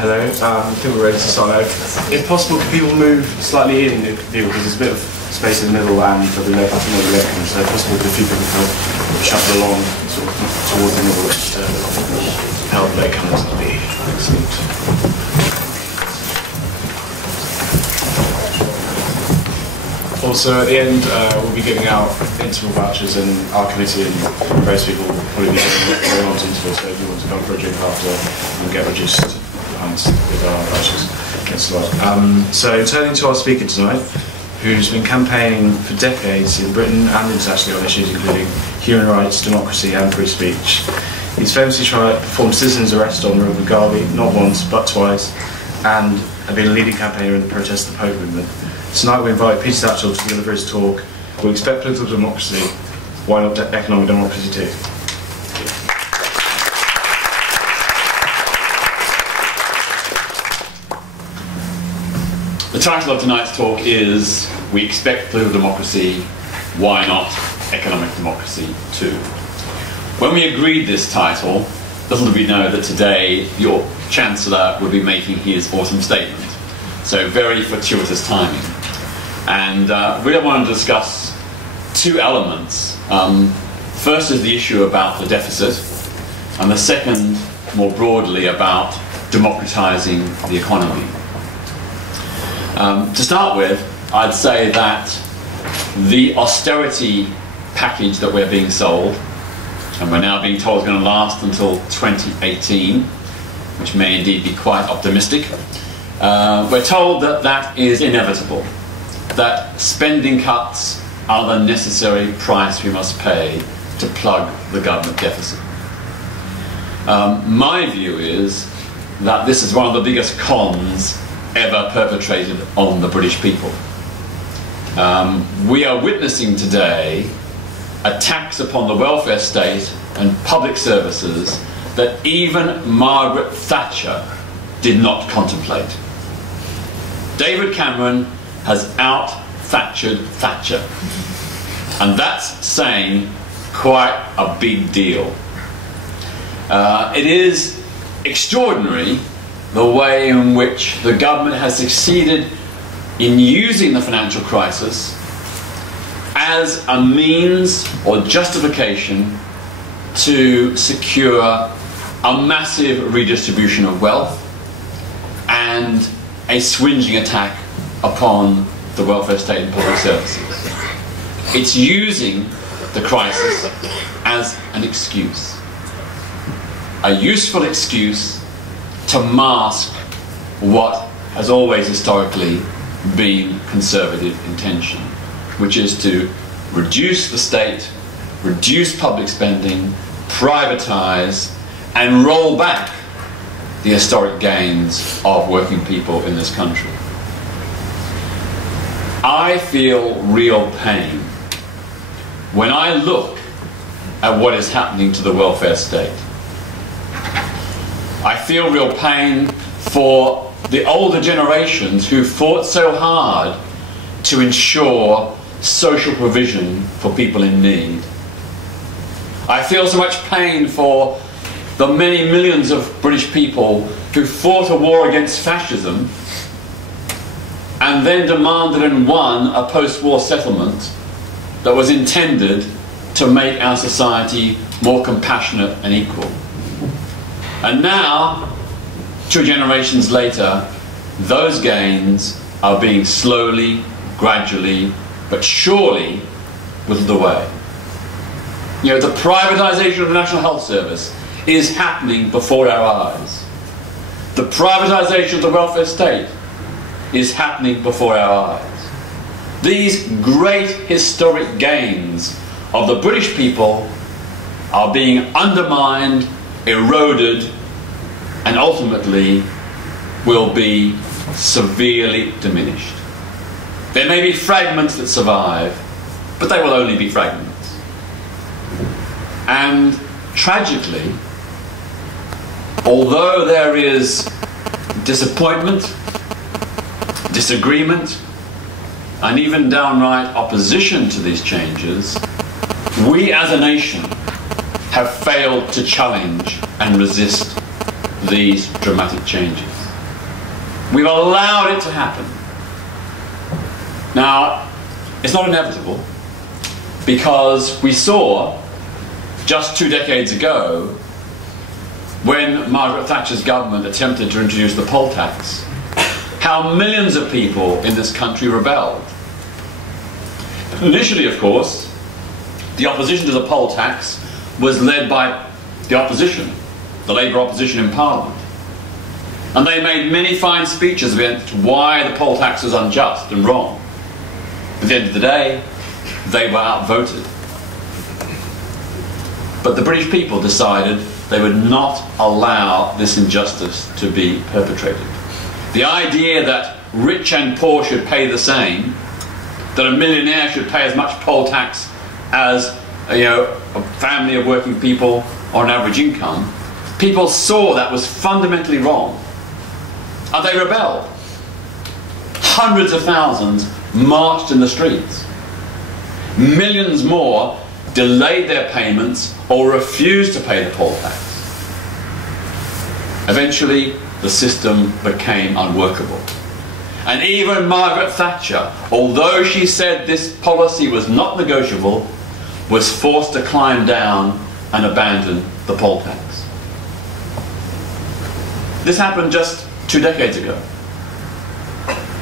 Hello, I think we're ready to start now. If possible, could people move slightly in, because there's a bit of space in the middle and for the left, so if possible, if people can kind of shuffle along sort of towards the middle, just to help leg cameras to be excellent. Also, at the end, we'll be giving out interval vouchers, and our committee and various people will probably be going on to interval, so if you want to come for a drink after, you'll get reduced with our vouchers. Thanks a lot. So, turning to our speaker tonight, who's been campaigning for decades in Britain and internationally on issues including human rights, democracy and free speech. He's famously performed citizens' arrest on the river Garvey, not once, but twice, and have been a leading campaigner in the protest of the Pope movement. Tonight we invite Peter Tatchell to deliver his talk. We expect political democracy, why not economic democracy too? The title of tonight's talk is We Expect Political Democracy, Why Not Economic Democracy Too? When we agreed this title, little did we know that today your Chancellor would be making his autumn statement. So very fortuitous timing. And really I want to discuss two elements. First is the issue about the deficit, and the second, more broadly, about democratising the economy. To start with, I'd say that the austerity package that we're being sold, and we're now being told is going to last until 2018, which may indeed be quite optimistic, we're told that that is inevitable, that spending cuts are the necessary price we must pay to plug the government deficit. My view is that this is one of the biggest cons ever perpetrated on the British people. We are witnessing today attacks upon the welfare state and public services that even Margaret Thatcher did not contemplate. David Cameron has out-Thatchered Thatcher, and that's saying quite a big deal. It is extraordinary the way in which the government has succeeded in using the financial crisis as a means or justification to secure a massive redistribution of wealth and a swinging attack upon the welfare state and public services. It's using the crisis as an excuse. A useful excuse to mask what has always historically been conservative intention, which is to reduce the state, reduce public spending, privatise, and roll back the historic gains of working people in this country. I feel real pain when I look at what is happening to the welfare state. I feel real pain for the older generations who fought so hard to ensure social provision for people in need. I feel so much pain for the many millions of British people who fought a war against fascism and then demanded and won a post-war settlement that was intended to make our society more compassionate and equal. And now, 2 generations later, those gains are being slowly, gradually, but surely whittled away. You know, the privatisation of the National Health Service is happening before our eyes. The privatisation of the welfare state is happening before our eyes. These great historic gains of the British people are being undermined, eroded, and ultimately will be severely diminished. There may be fragments that survive, but they will only be fragments. And tragically, although there is disappointment, disagreement, and even downright opposition to these changes, we as a nation have failed to challenge and resist these dramatic changes. We've allowed it to happen. Now, it's not inevitable, because we saw just 2 decades ago, when Margaret Thatcher's government attempted to introduce the poll tax, how millions of people in this country rebelled. Initially, of course, the opposition to the poll tax was led by the opposition, the Labour opposition in Parliament. And they made many fine speeches about why the poll tax was unjust and wrong. At the end of the day, they were outvoted. But the British people decided they would not allow this injustice to be perpetrated. The idea that rich and poor should pay the same, that a millionaire should pay as much poll tax as a family of working people on an average income, people saw that was fundamentally wrong. And they rebelled. Hundreds of thousands marched in the streets. Millions more delayed their payments or refused to pay the poll tax. Eventually, the system became unworkable. And even Margaret Thatcher, although she said this policy was not negotiable, was forced to climb down and abandon the poll tax. This happened just 2 decades ago.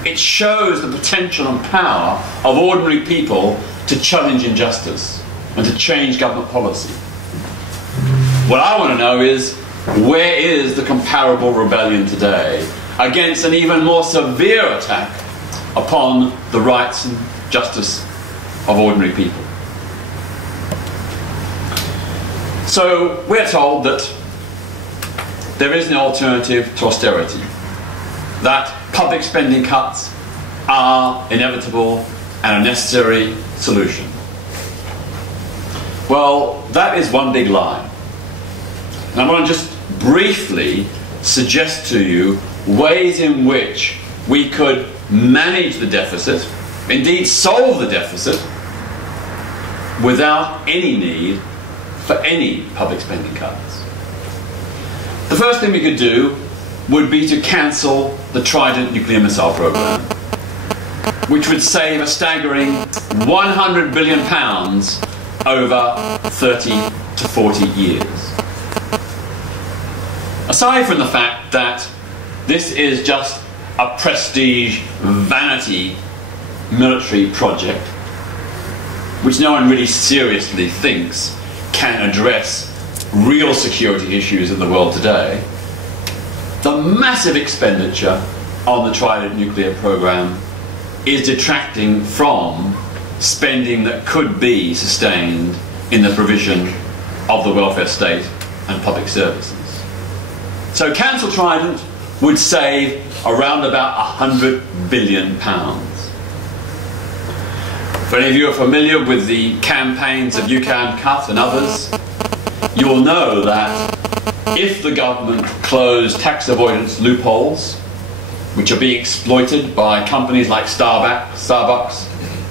It shows the potential and power of ordinary people to challenge injustice and to change government policy. What I want to know is, where is the comparable rebellion today against an even more severe attack upon the rights and justice of ordinary people? So we're told that there is no alternative to austerity, that public spending cuts are inevitable and a necessary solution. Well, that is one big lie. And I want to just briefly suggest to you ways in which we could manage the deficit, indeed solve the deficit, without any need for any public spending cuts. The first thing we could do would be to cancel the Trident nuclear missile program, which would save a staggering £100 billion over 30 to 40 years. Aside from the fact that this is just a prestige, vanity military project, which no one really seriously thinks can address real security issues in the world today, the massive expenditure on the Trident nuclear program is detracting from spending that could be sustained in the provision of the welfare state and public services. So cancel Trident would save around about £100 billion. For any of you who are familiar with the campaigns of You Can Cut and others, you will know that if the government closed tax avoidance loopholes, which are being exploited by companies like Starbucks,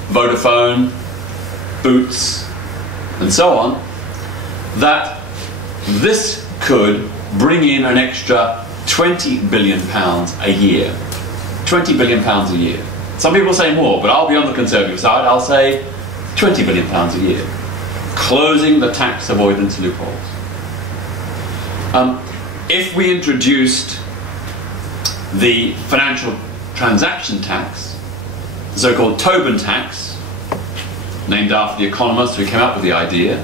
Vodafone, Boots, and so on, that this could bring in an extra £20 billion a year. £20 billion a year. Some people say more, but I'll be on the conservative side. I'll say £20 billion a year. Closing the tax avoidance loopholes. If we introduced the financial transaction tax, the so-called Tobin tax, named after the economist who came up with the idea,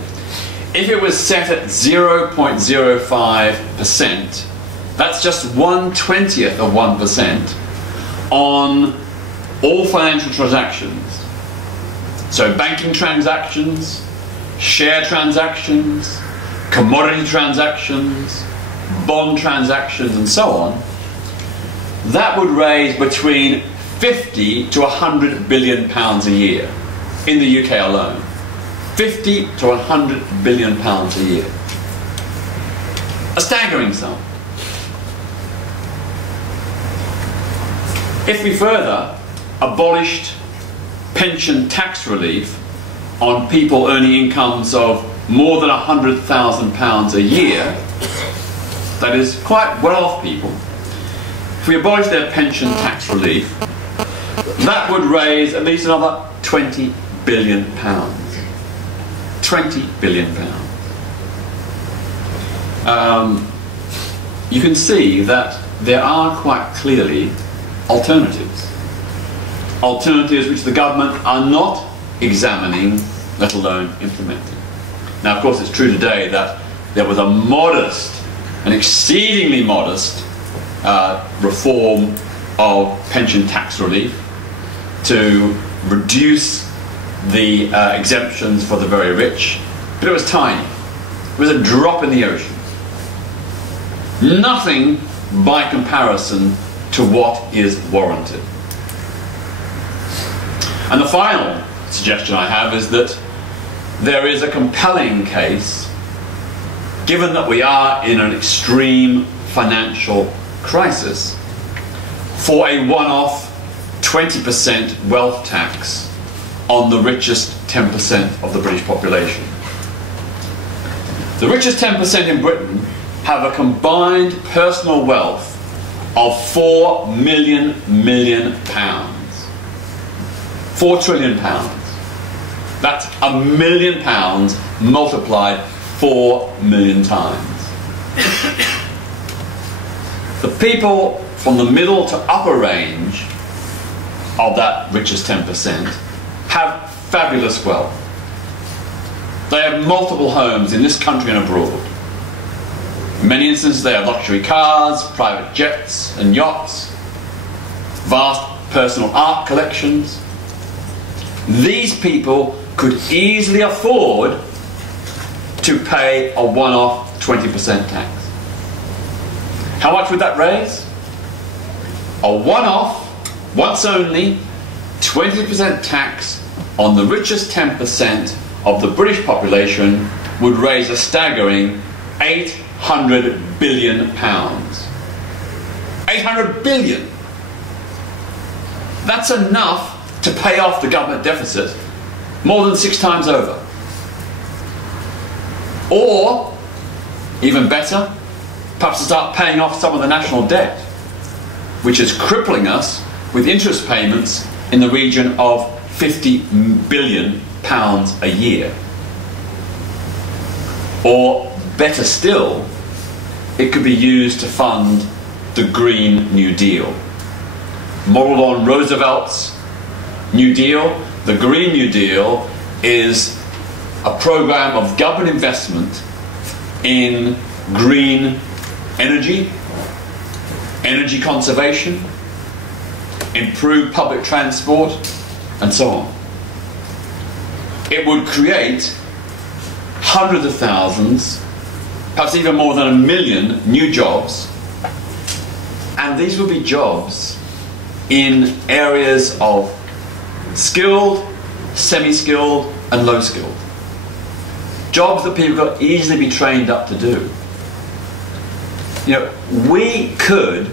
if it was set at 0.05%, that's just 1/20th of 1% on all financial transactions. So banking transactions, share transactions, commodity transactions, bond transactions, and so on, that would raise between 50 to 100 billion pounds a year in the UK alone. 50 to 100 billion pounds a year. A staggering sum. If we further abolished pension tax relief on people earning incomes of more than £100,000 a year, that is quite well-off people, if we abolish their pension tax relief, that would raise at least another £20 billion. £20 billion. You can see that there are quite clearly alternatives. Alternatives which the government are not examining, let alone implementing. Now, of course, it's true today that there was a modest, an exceedingly modest reform of pension tax relief to reduce the exemptions for the very rich, but it was tiny. It was a drop in the ocean. Nothing by comparison to what is warranted. And the final suggestion I have is that there is a compelling case, given that we are in an extreme financial crisis, for a one-off 20% wealth tax on the richest 10% of the British population. The richest 10% in Britain have a combined personal wealth of £4 million pounds. £4 trillion. That's £1 million multiplied 4 million times. The people from the middle to upper range of that richest 10% have fabulous wealth. They have multiple homes in this country and abroad. In many instances they have luxury cars, private jets and yachts, vast personal art collections. These people could easily afford to pay a one-off 20% tax. How much would that raise? A one-off, once only, 20% tax on the richest 10% of the British population would raise a staggering £800 billion. 800 billion! That's enough to pay off the government deficit more than 6 times over. Or, even better, perhaps to start paying off some of the national debt, which is crippling us with interest payments in the region of £50 billion a year. Or, better still, it could be used to fund the Green New Deal. Modelled on Roosevelt's New Deal, the Green New Deal is a program of government investment in green energy, energy conservation, improved public transport, and so on. It would create hundreds of thousands, perhaps even more than 1 million new jobs, and these would be jobs in areas of skilled, semi-skilled, and low-skilled. Jobs that people could easily be trained up to do. You know, we could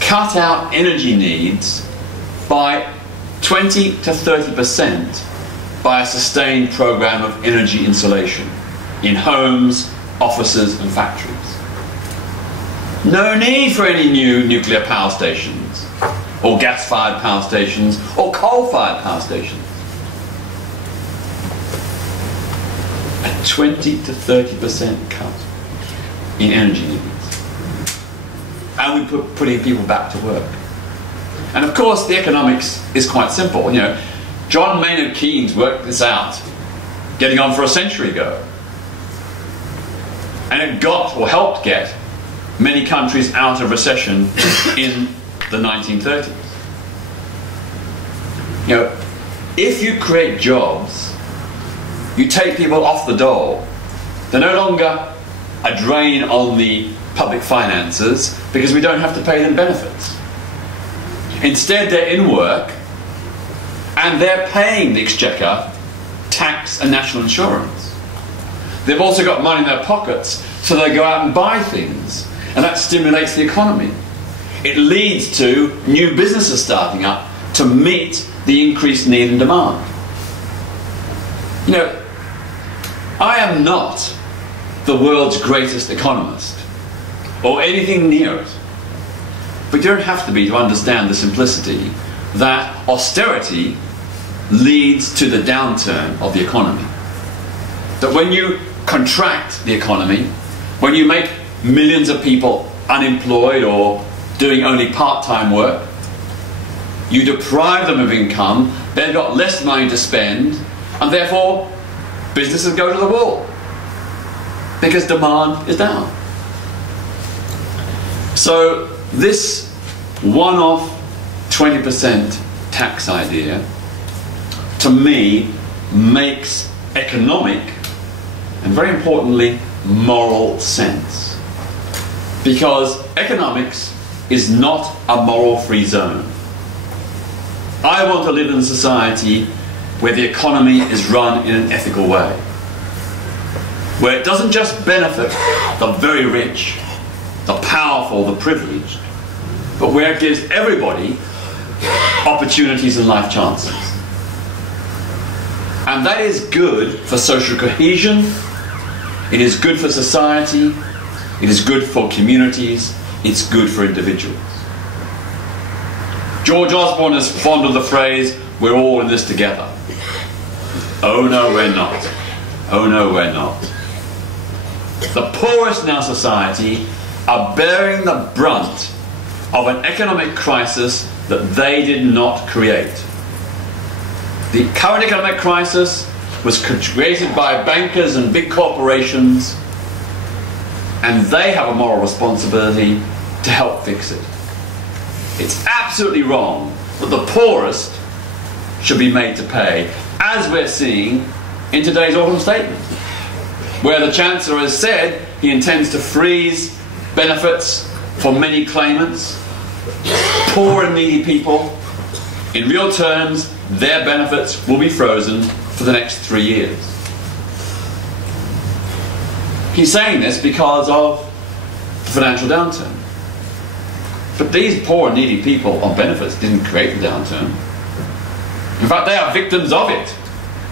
cut out energy needs by 20 to 30% by a sustained program of energy insulation in homes, offices, and factories. No need for any new nuclear power stations, or gas-fired power stations, or coal-fired power stations. A 20 to 30% cut in energy needs. And we're putting people back to work. And of course, the economics is quite simple. You know, John Maynard Keynes worked this out, getting on for a century ago. And it got, or helped get, many countries out of recession in the 1930s. You know, if you create jobs, you take people off the dole. They're no longer a drain on the public finances because we don't have to pay them benefits. Instead, they're in work and they're paying the exchequer tax and national insurance. They've also got money in their pockets, so they go out and buy things, and that stimulates the economy. It leads to new businesses starting up to meet the increased need and demand. You know, I am not the world's greatest economist, or anything near it. but you don't have to be to understand the simplicity that austerity leads to the downturn of the economy. That when you contract the economy, when you make millions of people unemployed or doing only part-time work, you deprive them of income, they've got less money to spend, and therefore businesses go to the wall because demand is down. So this one-off 20% tax idea, to me, makes economic and, very importantly, moral sense. Because economics is not a moral-free zone. I want to live in a society where the economy is run in an ethical way, where it doesn't just benefit the very rich, the powerful, the privileged, but where it gives everybody opportunities and life chances. And that is good for social cohesion, it is good for society, it is good for communities, it's good for individuals. George Osborne is fond of the phrase, "We're all in this together." Oh no, we're not. Oh no, we're not. The poorest in our society are bearing the brunt of an economic crisis that they did not create. The current economic crisis was created by bankers and big corporations, and they have a moral responsibility to help fix it. It's absolutely wrong that the poorest should be made to pay, as we're seeing in today's autumn statement, where the Chancellor has said he intends to freeze benefits for many claimants, poor and needy people. In real terms, their benefits will be frozen for the next 3 years. He's saying this because of the financial downturn. But these poor and needy people on benefits didn't create the downturn. In fact, they are victims of it.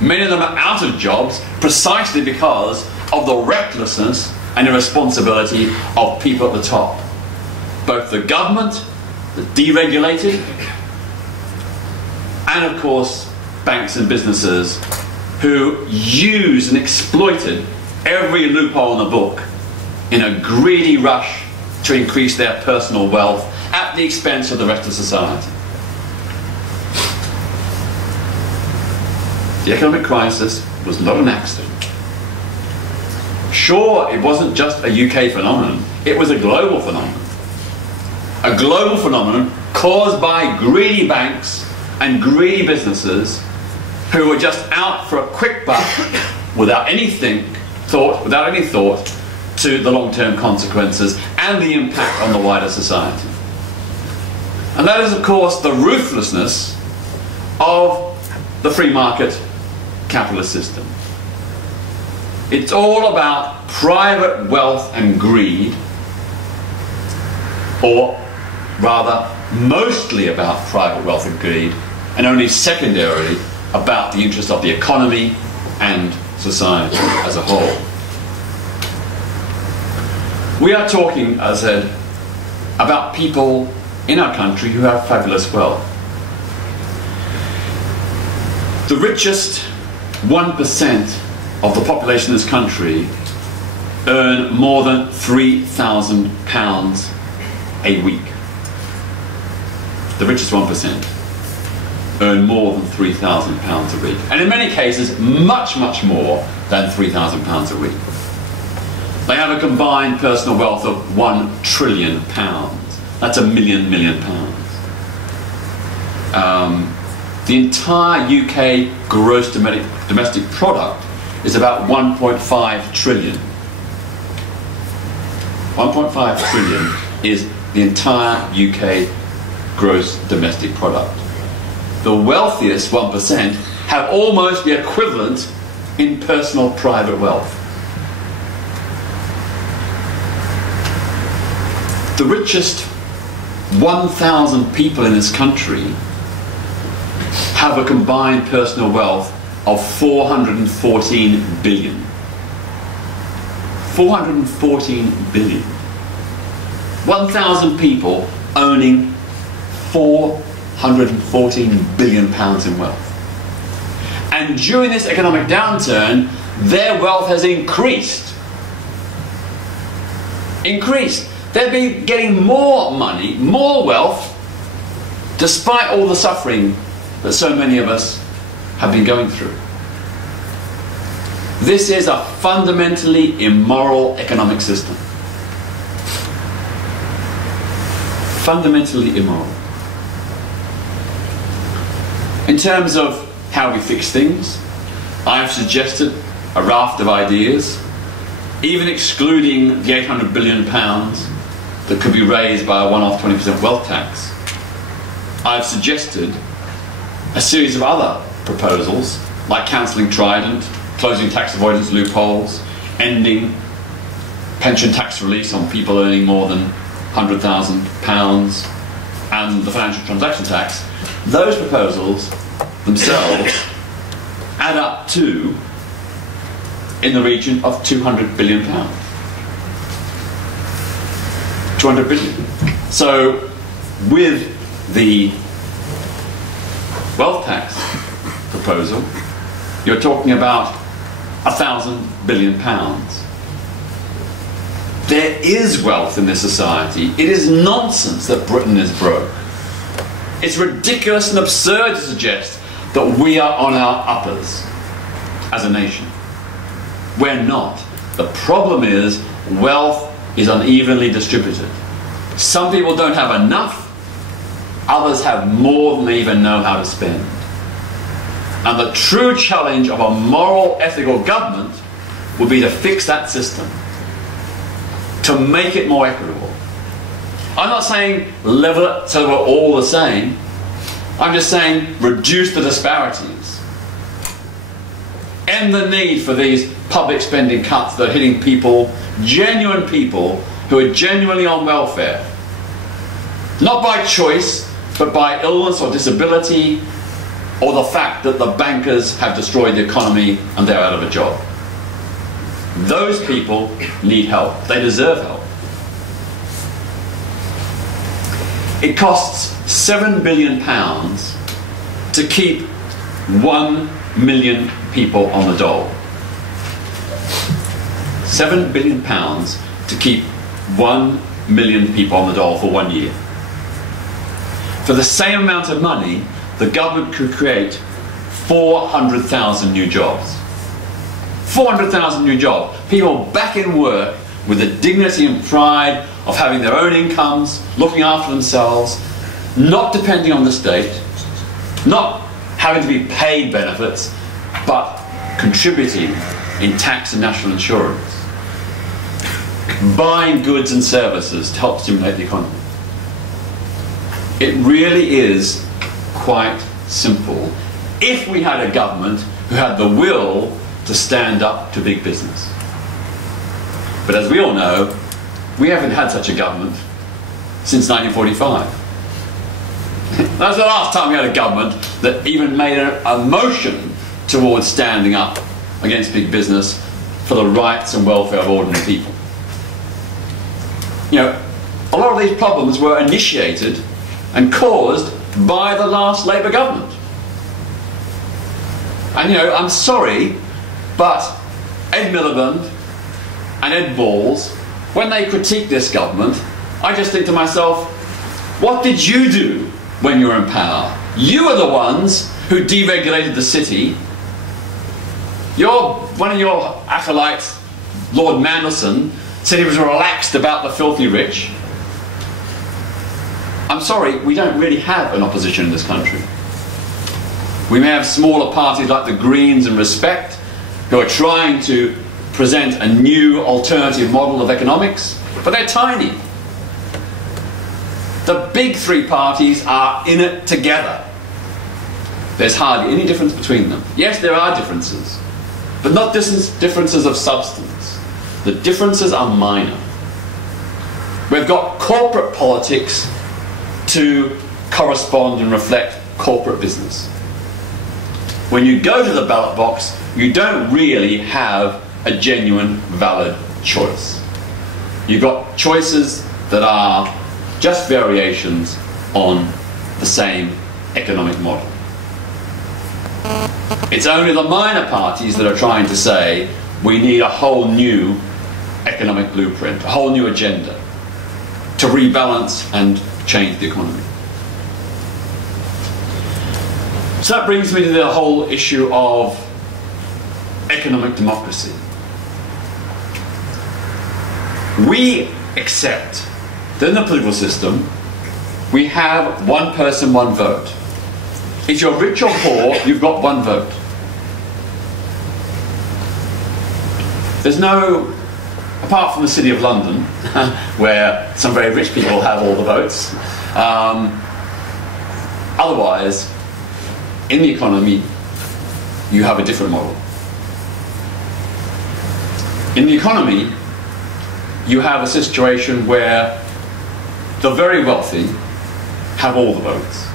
Many of them are out of jobs precisely because of the recklessness and irresponsibility of people at the top. Both the government, the deregulated, and of course banks and businesses who used and exploited every loophole in the book in a greedy rush to increase their personal wealth at the expense of the rest of society. The economic crisis was not an accident. Sure, it wasn't just a UK phenomenon, it was a global phenomenon. A global phenomenon caused by greedy banks and greedy businesses who were just out for a quick buck without any thought to the long-term consequences and the impact on the wider society. And that is, of course, the ruthlessness of the free market capitalist system. It's all about private wealth and greed, or rather mostly about private wealth and greed, and only secondarily about the interest of the economy and society as a whole. We are talking, as I said, about people in our country who have fabulous wealth. The richest 1% of the population of this country earn more than £3,000 a week. The richest 1% earn more than £3,000 a week. And in many cases, much, much more than £3,000 a week. They have a combined personal wealth of £1 trillion. That's £1 million. The entire UK gross domestic product is about 1.5 trillion. 1.5 trillion is the entire UK gross domestic product. The wealthiest 1% have almost the equivalent in personal private wealth. The richest 1,000 people in this country have a combined personal wealth of 414 billion. 414 billion. 1,000 people owning £414 billion in wealth. And during this economic downturn, their wealth has increased. Increased. They've been getting more money, more wealth, despite all the suffering that so many of us have been going through. This is a fundamentally immoral economic system. Fundamentally immoral. In terms of how we fix things, I've suggested a raft of ideas, even excluding the £800 billion that could be raised by a one-off 20% wealth tax. I've suggested a series of other proposals, like cancelling Trident, closing tax avoidance loopholes, ending pension tax release on people earning more than £100,000, and the financial transaction tax. Those proposals themselves add up to in the region of £200 billion. 200 billion. So with the wealth tax proposal, you're talking about £1,000 billion. There is wealth in this society. It is nonsense that Britain is broke. It's ridiculous and absurd to suggest that we are on our uppers as a nation. We're not. The problem is wealth is unevenly distributed. Some people don't have enough, others have more than they even know how to spend. And the true challenge of a moral, ethical government will be to fix that system, to make it more equitable. I'm not saying level it so we're all the same. I'm just saying reduce the disparities. End the need for these public spending cuts that are hitting people, genuine people, who are genuinely on welfare. Not by choice, but by illness or disability, or the fact that the bankers have destroyed the economy and they're out of a job. Those people need help. They deserve help. It costs £7 billion to keep 1 million people on the dole. £7 billion to keep 1 million people on the dole for 1 year. For the same amount of money, the government could create 400,000 new jobs. 400,000 new jobs. People back in work with the dignity and pride of having their own incomes, looking after themselves, not depending on the state, not having to be paid benefits, but contributing in tax and national insurance, buying goods and services to help stimulate the economy. It really is quite simple if we had a government who had the will to stand up to big business. But as we all know, we haven't had such a government since 1945. That's the last time we had a government that even made a motion towards standing up against big business for the rights and welfare of ordinary people. You know, a lot of these problems were initiated and caused by the last Labour government. And you know, I'm sorry, but Ed Miliband and Ed Balls, when they critique this government, I just think to myself, what did you do when you were in power? You were the ones who deregulated the city. One of your acolytes, Lord Mandelson, said he was relaxed about the filthy rich. I'm sorry, we don't really have an opposition in this country. We may have smaller parties like the Greens and Respect, who are trying to present a new alternative model of economics, but they're tiny. The big three parties are in it together. There's hardly any difference between them. Yes, there are differences, but not differences of substance. The differences are minor. We've got corporate politics to correspond and reflect corporate business. When you go to the ballot box, you don't really have a genuine, valid choice. You've got choices that are just variations on the same economic model. It's only the minor parties that are trying to say we need a whole new economic blueprint, a whole new agenda to rebalance and change the economy. So that brings me to the whole issue of economic democracy. We accept that in the political system we have one person, one vote. If you're rich or poor, you've got one vote. There's no, apart from the City of London, where some very rich people have all the votes, otherwise, in the economy, you have a different model. In the economy, you have a situation where the very wealthy have all the votes.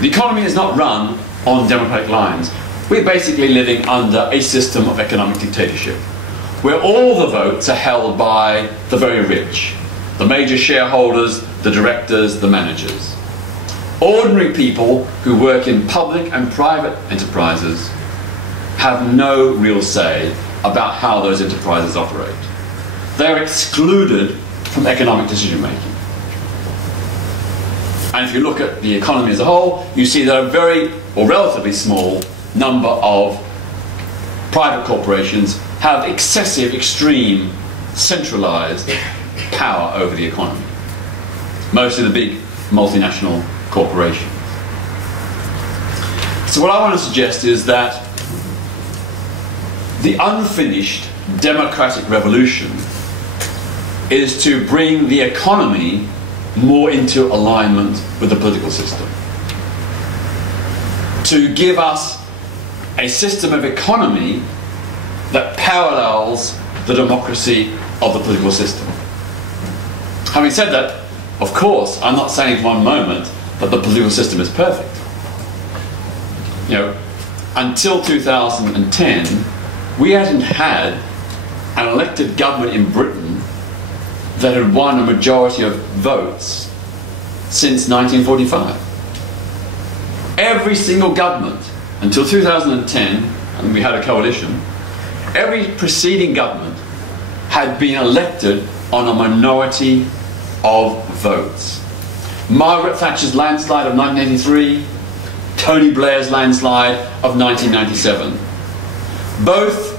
The economy is not run on democratic lines. We're basically living under a system of economic dictatorship, where all the votes are held by the very rich, the major shareholders, the directors, the managers. Ordinary people who work in public and private enterprises have no real say about how those enterprises operate. They're excluded from economic decision making. And if you look at the economy as a whole, you see that a very, or relatively small, number of private corporations have excessive, extreme, centralized power over the economy. Mostly the big multinational corporations. So what I want to suggest is that the unfinished democratic revolution is to bring the economy more into alignment with the political system. To give us a system of economy that parallels the democracy of the political system. Having said that, of course, I'm not saying for one moment that the political system is perfect. You know, until 2010, we hadn't had an elected government in Britain that had won a majority of votes since 1945. Every single government, until 2010, and we had a coalition, every preceding government had been elected on a minority of votes. Margaret Thatcher's landslide of 1983, Tony Blair's landslide of 1997. Both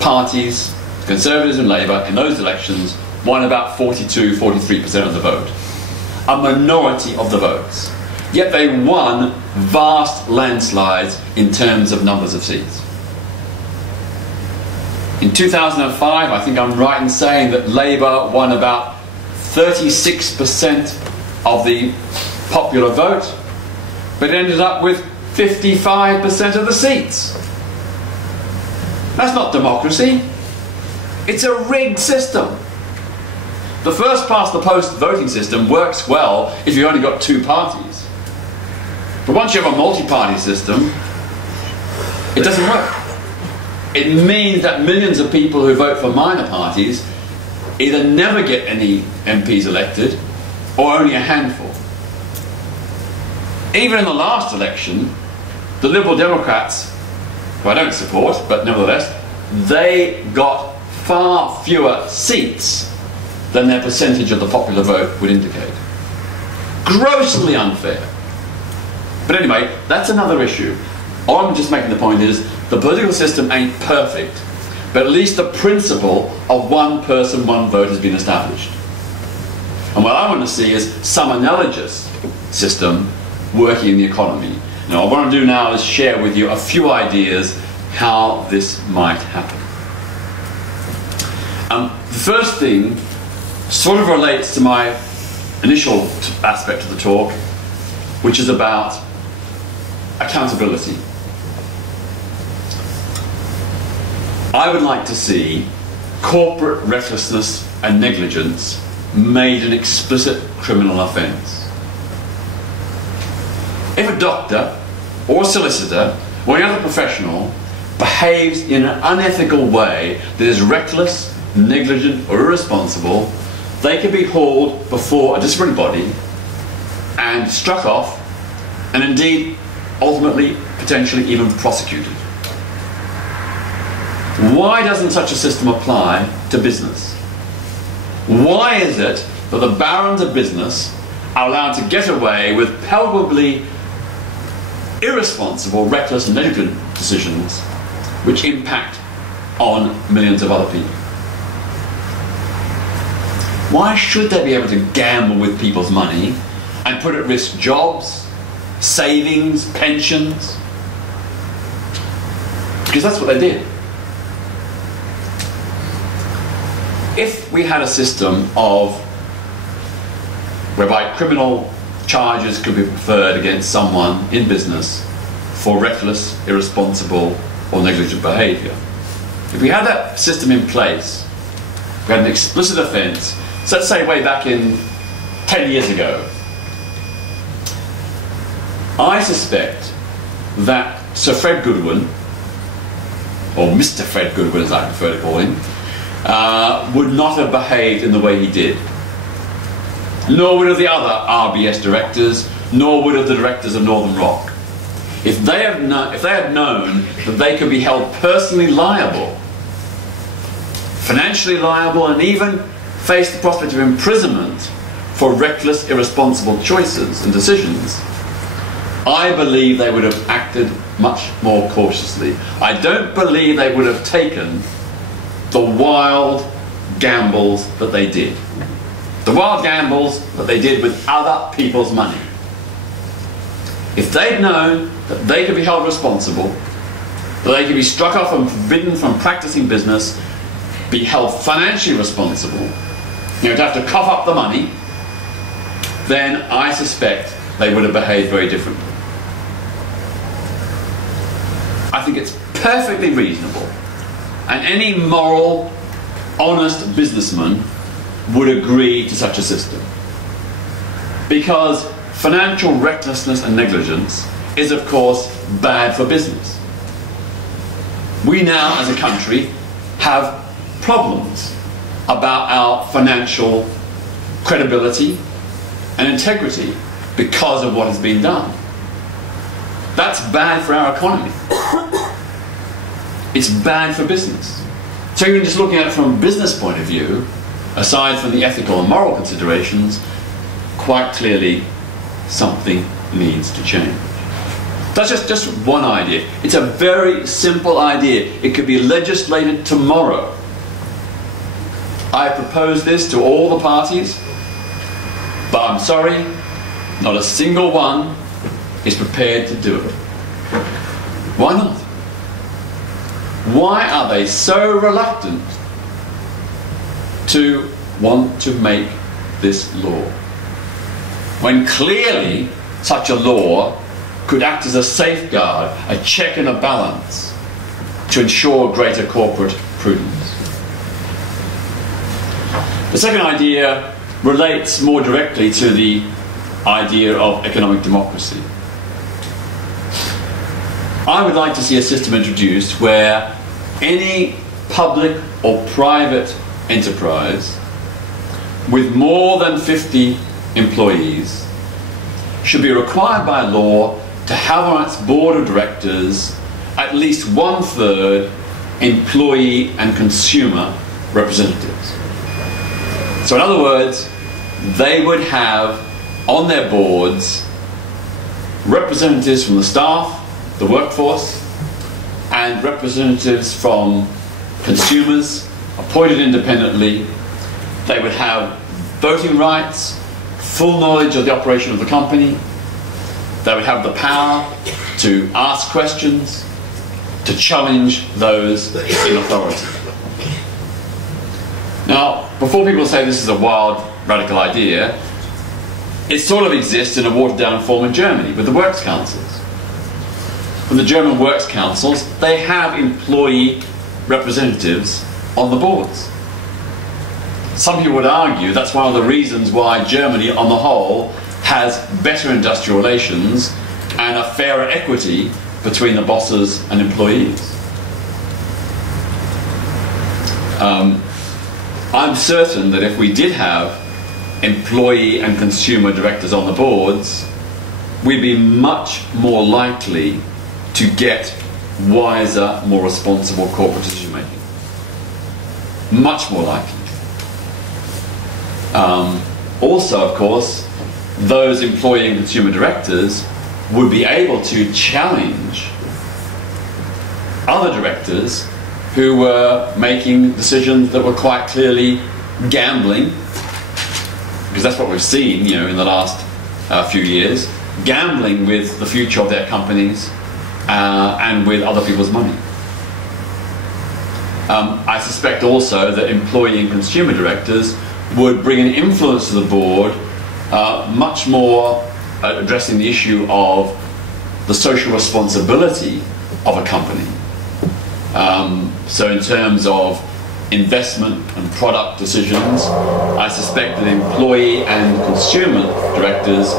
parties, Conservatives and Labour, in those elections won about 42–43% of the vote. A minority of the votes. Yet they won vast landslides in terms of numbers of seats. In 2005, I think I'm right in saying that Labour won about 36% of the popular vote, but ended up with 55% of the seats. That's not democracy. It's a rigged system. The first past the post voting system works well if you've only got two parties. But once you have a multi-party system, it doesn't work. It means that millions of people who vote for minor parties either never get any MPs elected or only a handful. Even in the last election, the Liberal Democrats, who I don't support, but nevertheless, they got far fewer seats than their percentage of the popular vote would indicate. Grossly unfair. But anyway, that's another issue. All I'm just making the point is, the political system ain't perfect, but at least the principle of one person, one vote has been established. And what I want to see is some analogous system working in the economy. Now, what I want to do now is share with you a few ideas how this might happen. The first thing sort of relates to my initial aspect of the talk, which is about accountability. I would like to see corporate recklessness and negligence made an explicit criminal offence. If a doctor or a solicitor or any other professional behaves in an unethical way that is reckless, negligent or irresponsible, they could be hauled before a disciplinary body and struck off, and indeed ultimately potentially even prosecuted. Why doesn't such a system apply to business? Why is it that the barons of business are allowed to get away with palpably irresponsible, reckless and negligent decisions which impact on millions of other people? Why should they be able to gamble with people's money and put at risk jobs, savings, pensions? Because that's what they did. If we had a system of whereby criminal charges could be preferred against someone in business for reckless, irresponsible or negligent behaviour, if we had that system in place, we had an explicit offence, so let's say way back in 10 years ago, I suspect that Sir Fred Goodwin, or Mr. Fred Goodwin as I prefer to call him, would not have behaved in the way he did. Nor would have the other RBS directors, nor would have the directors of Northern Rock. If they had known that they could be held personally liable, financially liable, and even face the prospect of imprisonment for reckless, irresponsible choices and decisions, I believe they would have acted much more cautiously. I don't believe they would have taken the wild gambles that they did. The wild gambles that they did with other people's money. If they'd known that they could be held responsible, that they could be struck off and forbidden from practicing business, be held financially responsible, to have to cough up the money, then I suspect they would have behaved very differently. I think it's perfectly reasonable, and any moral, honest businessman would agree to such a system. Because financial recklessness and negligence is, of course, bad for business. We now, as a country, have problems about our financial credibility and integrity because of what has been done. That's bad for our economy. It's bad for business. So even just looking at it from a business point of view, aside from the ethical and moral considerations, quite clearly something needs to change. That's just one idea. It's a very simple idea. It could be legislated tomorrow. I propose this to all the parties, but I'm sorry, not a single one is prepared to do it. Why not? Why are they so reluctant to want to make this law, when clearly such a law could act as a safeguard, a check and a balance to ensure greater corporate prudence? The second idea relates more directly to the idea of economic democracy. I would like to see a system introduced where any public or private enterprise with more than 50 employees should be required by law to have on its board of directors at least 1/3 employee and consumer representatives. So in other words, they would have on their boards representatives from the staff, the workforce, and representatives from consumers appointed independently. They would have voting rights, full knowledge of the operation of the company. They would have the power to ask questions, to challenge those in authority. Now, before people say this is a wild, radical idea, it sort of exists in a watered-down form in Germany with the works councils. With the German works councils, they have employee representatives on the boards. Some people would argue that's one of the reasons why Germany, on the whole, has better industrial relations and a fairer equity between the bosses and employees. I'm certain that if we did have employee and consumer directors on the boards, we'd be much more likely to get wiser, more responsible corporate decision making. Much more likely. Also, of course, those employee and consumer directors would be able to challenge other directors who were making decisions that were quite clearly gambling, because that's what we've seen, you know, in the last few years, gambling with the future of their companies and with other people's money. I suspect also that employee and consumer directors would bring an influence to the board much more addressing the issue of the social responsibility of a company. So in terms of investment and product decisions, I suspect that employee and consumer directors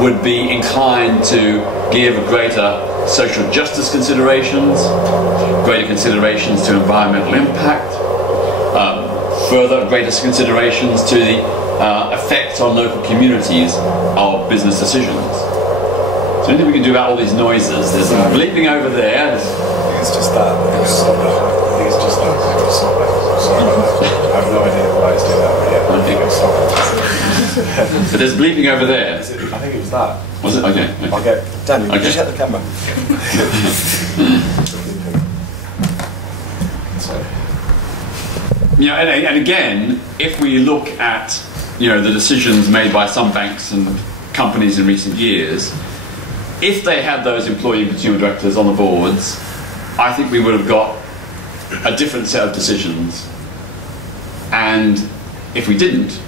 would be inclined to give greater social justice considerations, greater considerations to environmental impact, further greater considerations to the effect on local communities of business decisions. So anything we can do about all these noises? There's some bleeping over there. It's just that. I think it's just that. I have no idea why it's doing that, but yeah, I think it's something. But there's bleeping over there. I think it was that. Was it? Okay. Okay. Daniel, Okay. just check the camera. You know, and again, if we look at, you know, the decisions made by some banks and companies in recent years, if they had those employee and consumer directors on the boards, I think we would have got a different set of decisions. And if we didn't,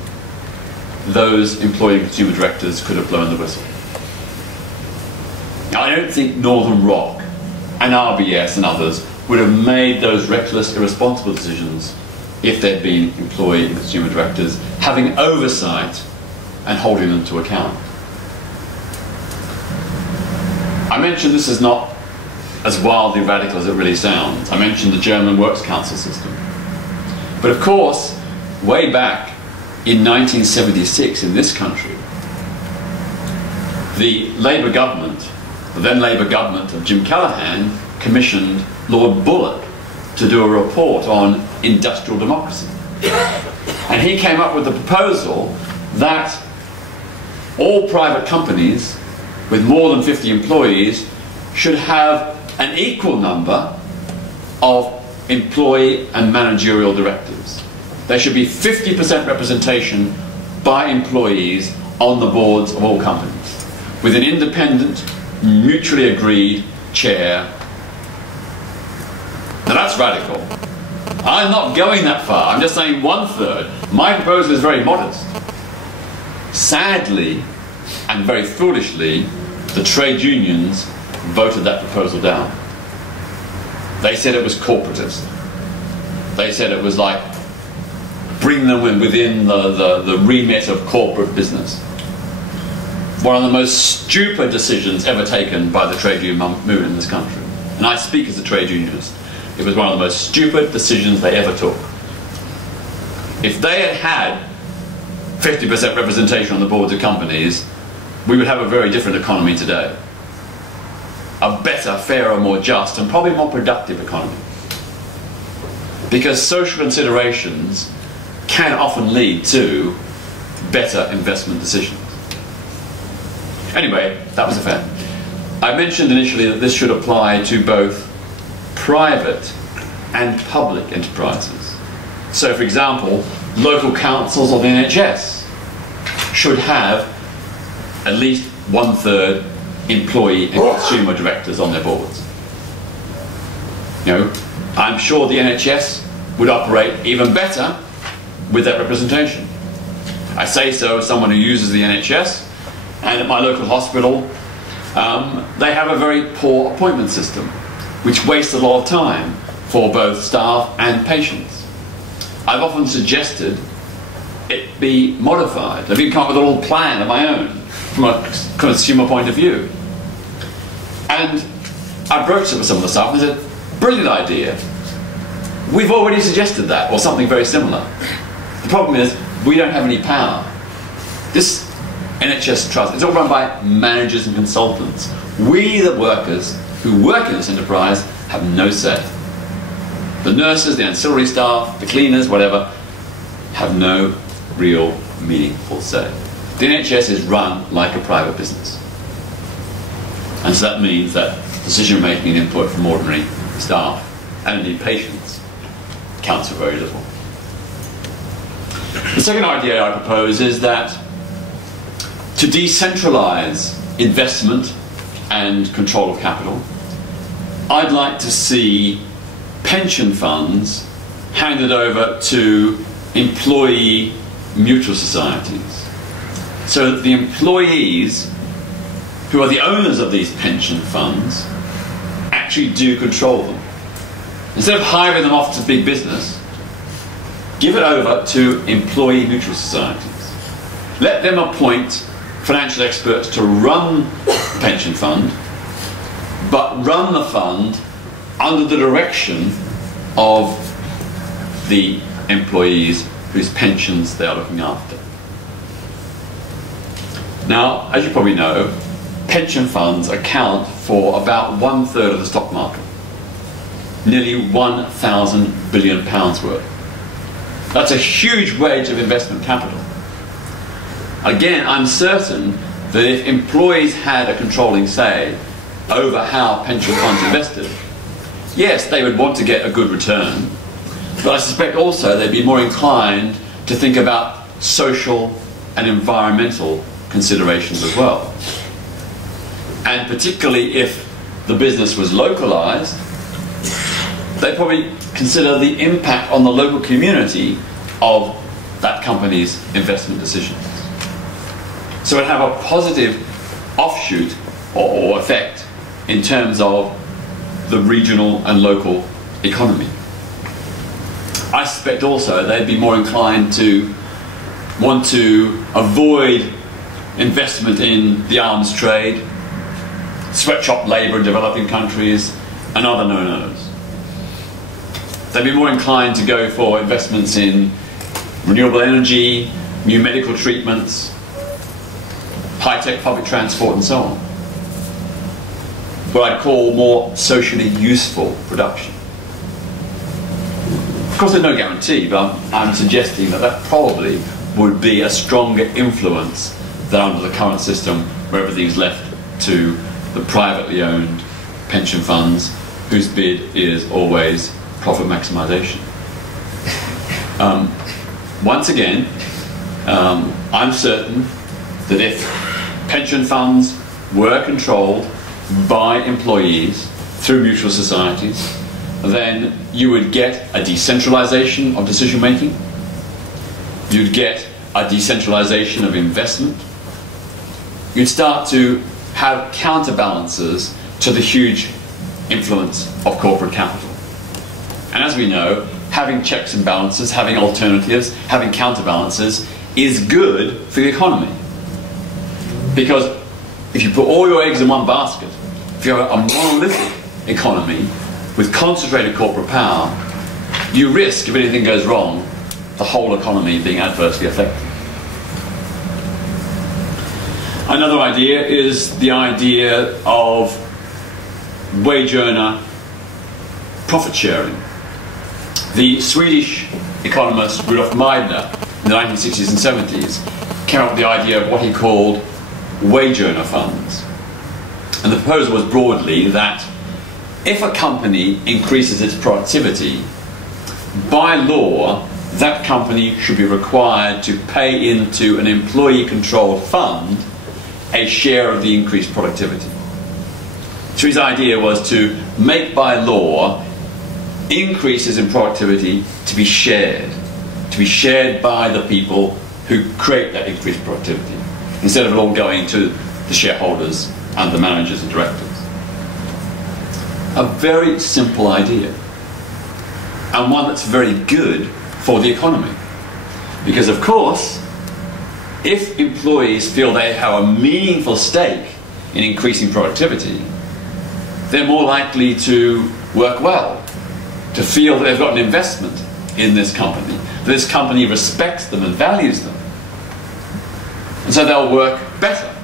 those employee and consumer directors could have blown the whistle. Now, I don't think Northern Rock and RBS and others would have made those reckless, irresponsible decisions if there'd been employee and consumer directors having oversight and holding them to account. I mentioned this is not as wildly radical as it really sounds. I mentioned the German Works Council system. But of course, way back in 1976 in this country, the Labour government, the then Labour government of Jim Callaghan, commissioned Lord Bullock to do a report on industrial democracy. And he came up with the proposal that all private companies with more than 50 employees should have an equal number of employee and managerial directors. There should be 50% representation by employees on the boards of all companies, with an independent, mutually agreed chair. Now that's radical. I'm not going that far, I'm just saying 1/3. My proposal is very modest. Sadly, and very foolishly, the trade unions voted that proposal down. They said it was corporatist. They said it was like bring them within the remit of corporate business. One of the most stupid decisions ever taken by the trade union movement in this country. And I speak as a trade unionist. It was one of the most stupid decisions they ever took. If they had had 50% representation on the boards of companies, we would have a very different economy today. A better, fairer, more just, and probably more productive economy. Because social considerations can often lead to better investment decisions. Anyway, that was a fair. I mentioned initially that this should apply to both private and public enterprises. So, for example, local councils or the NHS should have at least 1/3 employee and consumer directors on their boards. You know, I'm sure the NHS would operate even better with that representation. I say so as someone who uses the NHS, and at my local hospital, they have a very poor appointment system, which wastes a lot of time for both staff and patients. I've often suggested it be modified. I've even come up with a little plan of my own from a consumer point of view. And I broached it with some of the staff and said, brilliant idea. We've already suggested that, or something very similar. The problem is, we don't have any power. This NHS Trust, it's all run by managers and consultants. We, the workers who work in this enterprise, have no say. The nurses, the ancillary staff, the cleaners, whatever, have no real meaningful say. The NHS is run like a private business. And so that means that decision making and input from ordinary staff, and indeed patients, counts for very little. The second idea I propose is that to decentralise investment and control of capital, I'd like to see pension funds handed over to employee mutual societies, so that the employees who are the owners of these pension funds actually do control them. Instead of hiring them off to big business, give it over to employee mutual societies. Let them appoint financial experts to run the pension fund, but run the fund under the direction of the employees whose pensions they are looking after. Now, as you probably know, pension funds account for about 1/3 of the stock market, nearly £1,000 billion worth. That's a huge wedge of investment capital. Again, I'm certain that if employees had a controlling say over how pension funds invested, yes, they would want to get a good return, but I suspect also they'd be more inclined to think about social and environmental considerations as well. And particularly if the business was localised, they'd probably consider the impact on the local community of that company's investment decisions. So it'd have a positive offshoot or effect in terms of the regional and local economy. I suspect also they'd be more inclined to want to avoid investment in the arms trade, sweatshop labour in developing countries, and other no-nos. They'd be more inclined to go for investments in renewable energy, new medical treatments, high-tech public transport, and so on. What I'd call more socially useful production. Of course, there's no guarantee, but I'm suggesting that that probably would be a stronger influence than under the current system, where everything's left to the privately owned pension funds, whose bid is always profit maximisation. Once again, I'm certain that if pension funds were controlled by employees through mutual societies, then you would get a decentralisation of decision making, you'd get a decentralisation of investment, you'd start to have counterbalances to the huge influence of corporate capital. And as we know, having checks and balances, having alternatives, having counterbalances is good for the economy. Because if you put all your eggs in one basket, if you have a monolithic economy with concentrated corporate power, you risk, if anything goes wrong, the whole economy being adversely affected. Another idea is the idea of wage earner profit sharing. The Swedish economist Rudolf Meidner in the 1960s and 70s came up with the idea of what he called wage earner funds. And the proposal was broadly that if a company increases its productivity, by law, that company should be required to pay into an employee-controlled fund a share of the increased productivity. So his idea was to make by law increases in productivity to be shared by the people who create that increased productivity, instead of it all going to the shareholders and the managers and directors. A very simple idea, and one that's very good for the economy. Because of course, if employees feel they have a meaningful stake in increasing productivity, they're more likely to work well, to feel that they've got an investment in this company, this company respects them and values them. And so they'll work better.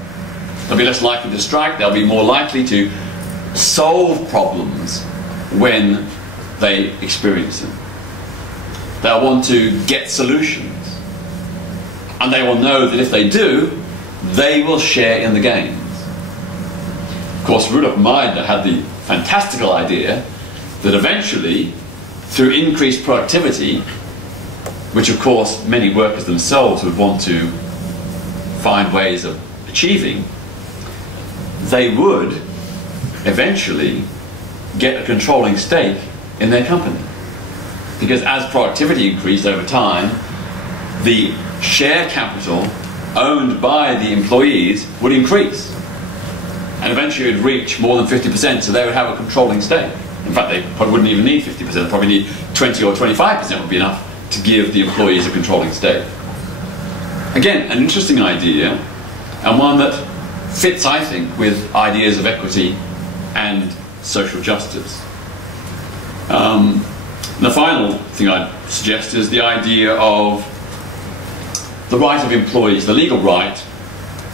They'll be less likely to strike, they'll be more likely to solve problems when they experience them. They'll want to get solutions. And they will know that if they do, they will share in the gains. Of course, Rudolf Meidner had the fantastical idea that eventually, through increased productivity, which of course many workers themselves would want to find ways of achieving, they would eventually get a controlling stake in their company. Because as productivity increased over time, the share capital owned by the employees would increase. And eventually it would reach more than 50%, so they would have a controlling stake. In fact, they probably wouldn't even need 50%, they'd probably need 20 or 25% would be enough to give the employees a controlling stake. Again, an interesting idea, and one that fits, I think, with ideas of equity and social justice. The final thing I'd suggest is the idea of the right of employees, the legal right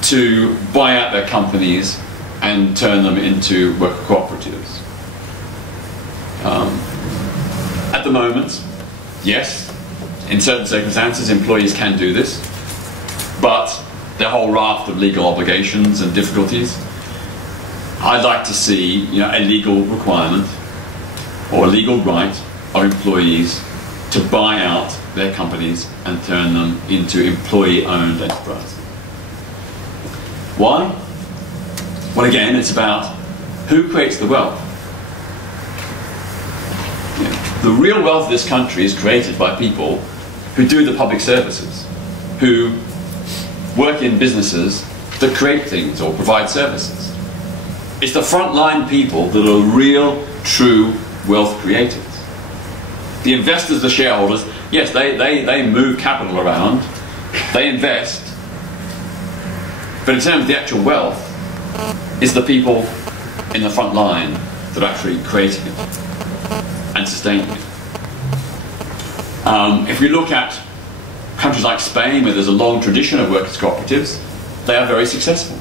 to buy out their companies and turn them into worker cooperatives. At the moment, yes, in certain circumstances employees can do this, but there are a whole raft of legal obligations and difficulties. I'd like to see, a legal requirement or a legal right of employees to buy out their companies and turn them into employee-owned enterprises. Why? Well, again, it's about who creates the wealth. The real wealth of this country is created by people who do the public services, who work in businesses that create things or provide services. It's the frontline people that are real, true wealth creators. The investors, the shareholders, yes, they move capital around, they invest, but in terms of the actual wealth, it's the people in the front line that are actually creating it and sustaining it. If we look at countries like Spain, where there's a long tradition of workers' cooperatives, they are very successful.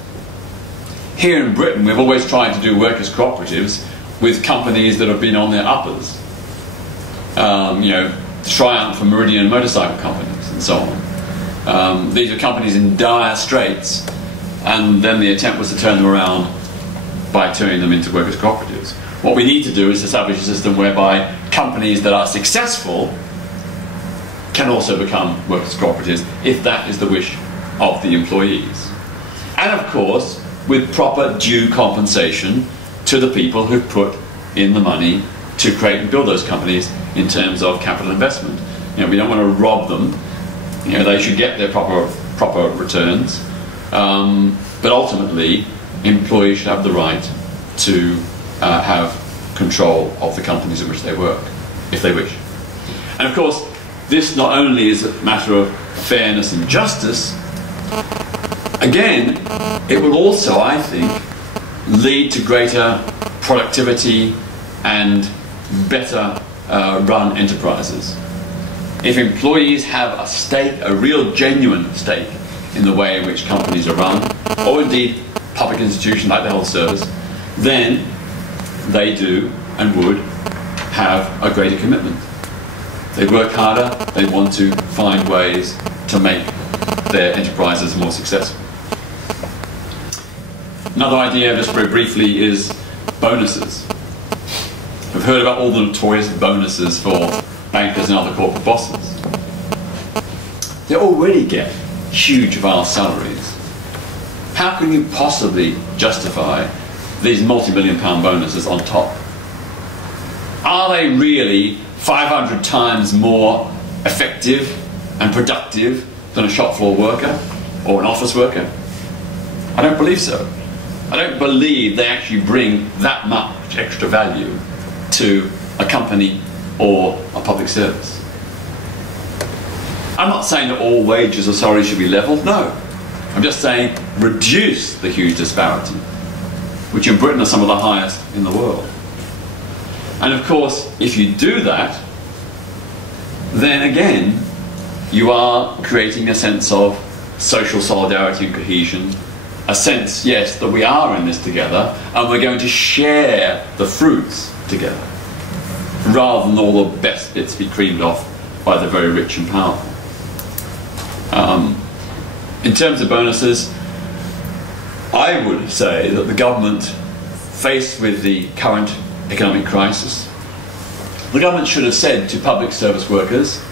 Here in Britain, we've always tried to do workers' cooperatives with companies that have been on their uppers. Triumph and Meridian motorcycle companies and so on. These are companies in dire straits, and then the attempt was to turn them around by turning them into workers' cooperatives. What we need to do is establish a system whereby companies that are successful can also become workers' cooperatives, if that is the wish of the employees. And of course, with proper due compensation to the people who put in the money to create and build those companies in terms of capital investment. We don't want to rob them. They should get their proper returns. But ultimately, employees should have the right to have control of the companies in which they work, if they wish. And of course, this not only is a matter of fairness and justice, again, it will also, I think, lead to greater productivity and better run enterprises. If employees have a stake, a real genuine stake in the way in which companies are run, or indeed public institutions like the health service, then they do and would have a greater commitment. They work harder, they want to find ways to make their enterprises more successful. Another idea, just very briefly, is bonuses. We've heard about all the notorious bonuses for bankers and other corporate bosses. They already get huge, vast salaries. How can you possibly justify these multi-million-pound bonuses on top? Are they really 500 times more effective and productive than a shop floor worker or an office worker? I don't believe so. I don't believe they actually bring that much extra value to a company or a public service. I'm not saying that all wages or salaries should be levelled, no. I'm just saying reduce the huge disparity, which in Britain are some of the highest in the world. And of course, if you do that, then again, you are creating a sense of social solidarity and cohesion, a sense, yes, that we are in this together and we're going to share the fruits together, rather than all the best bits be creamed off by the very rich and powerful. In terms of bonuses, I would say that the government, faced with the current economic crisis, the government should have said to public service workers,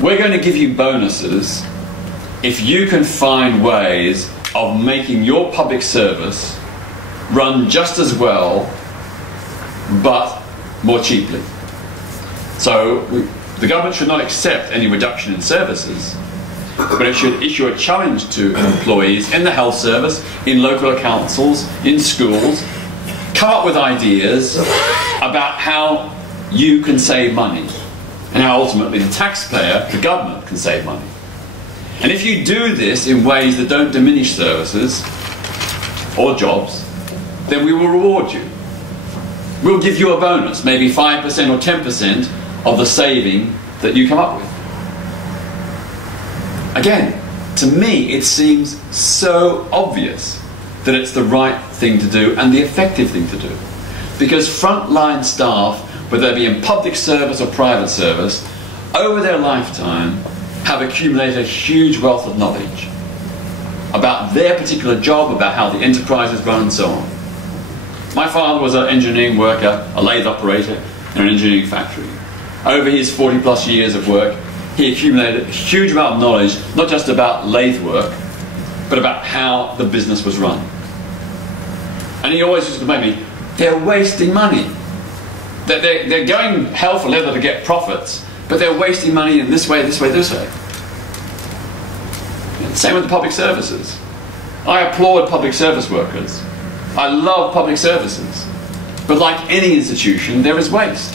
we're going to give you bonuses if you can find ways of making your public service run just as well but more cheaply. So the government should not accept any reduction in services, but it should issue a challenge to employees in the health service, in local councils, in schools, come up with ideas about how you can save money and how ultimately the taxpayer, the government, can save money. And if you do this in ways that don't diminish services or jobs, then we will reward you. We'll give you a bonus, maybe 5% or 10% of the saving that you come up with. Again, to me it seems so obvious that it's the right thing to do and the effective thing to do. Because frontline staff, whether they be in public service or private service, over their lifetime have accumulated a huge wealth of knowledge about their particular job, about how the enterprise is run and so on. My father was an engineering worker, a lathe operator in an engineering factory. Over his 40+ years of work, he accumulated a huge amount of knowledge, not just about lathe work, but about how the business was run. And he always used to make me, they're wasting money. They're going hell for leather to get profits, but they're wasting money in this way, this way, this way. Same with the public services. I applaud public service workers. I love public services. But like any institution, there is waste.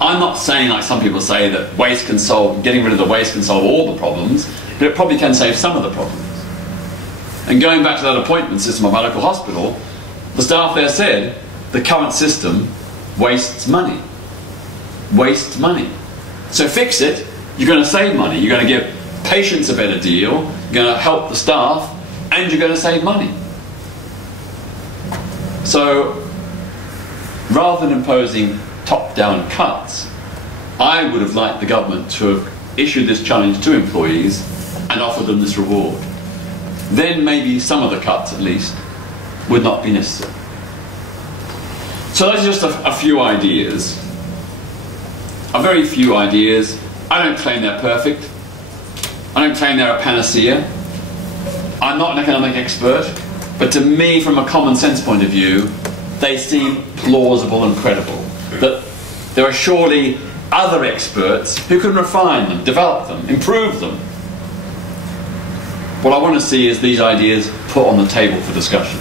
I'm not saying, like some people say, that waste can solve, getting rid of the waste can solve all the problems, but it probably can save some of the problems. And going back to that appointment system of my local hospital, the staff there said, the current system wastes money. Wastes money. So fix it, you're going to save money. You're going to give patients a better deal, you're going to help the staff, and you're going to save money. So, rather than imposing top-down cuts, I would have liked the government to have issued this challenge to employees and offered them this reward. Then maybe some of the cuts, at least, would not be necessary. So those are just a few ideas. A very few ideas. I don't claim they're perfect. I don't claim they're a panacea. I'm not an economic expert, but to me, from a common sense point of view, they seem plausible and credible. That there are surely other experts who can refine them, develop them, improve them. What I want to see is these ideas put on the table for discussion.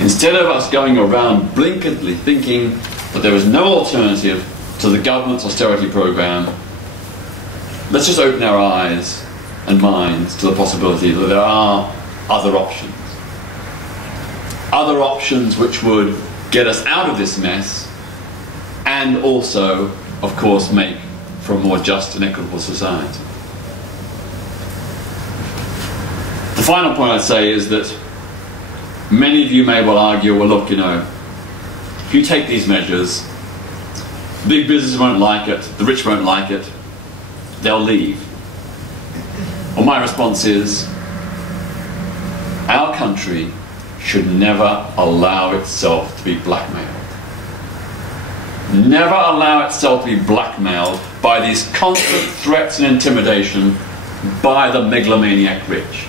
Instead of us going around blinkantly thinking that there is no alternative to the government's austerity program, let's just open our eyes and minds to the possibility that there are other options. Other options which would get us out of this mess and also, of course, make for a more just and equitable society. The final point I'd say is that many of you may well argue, well look, you know, if you take these measures, big business won't like it, the rich won't like it, they'll leave. Well, my response is, our country should never allow itself to be blackmailed. Never allow itself to be blackmailed by these constant threats and intimidation by the megalomaniac rich,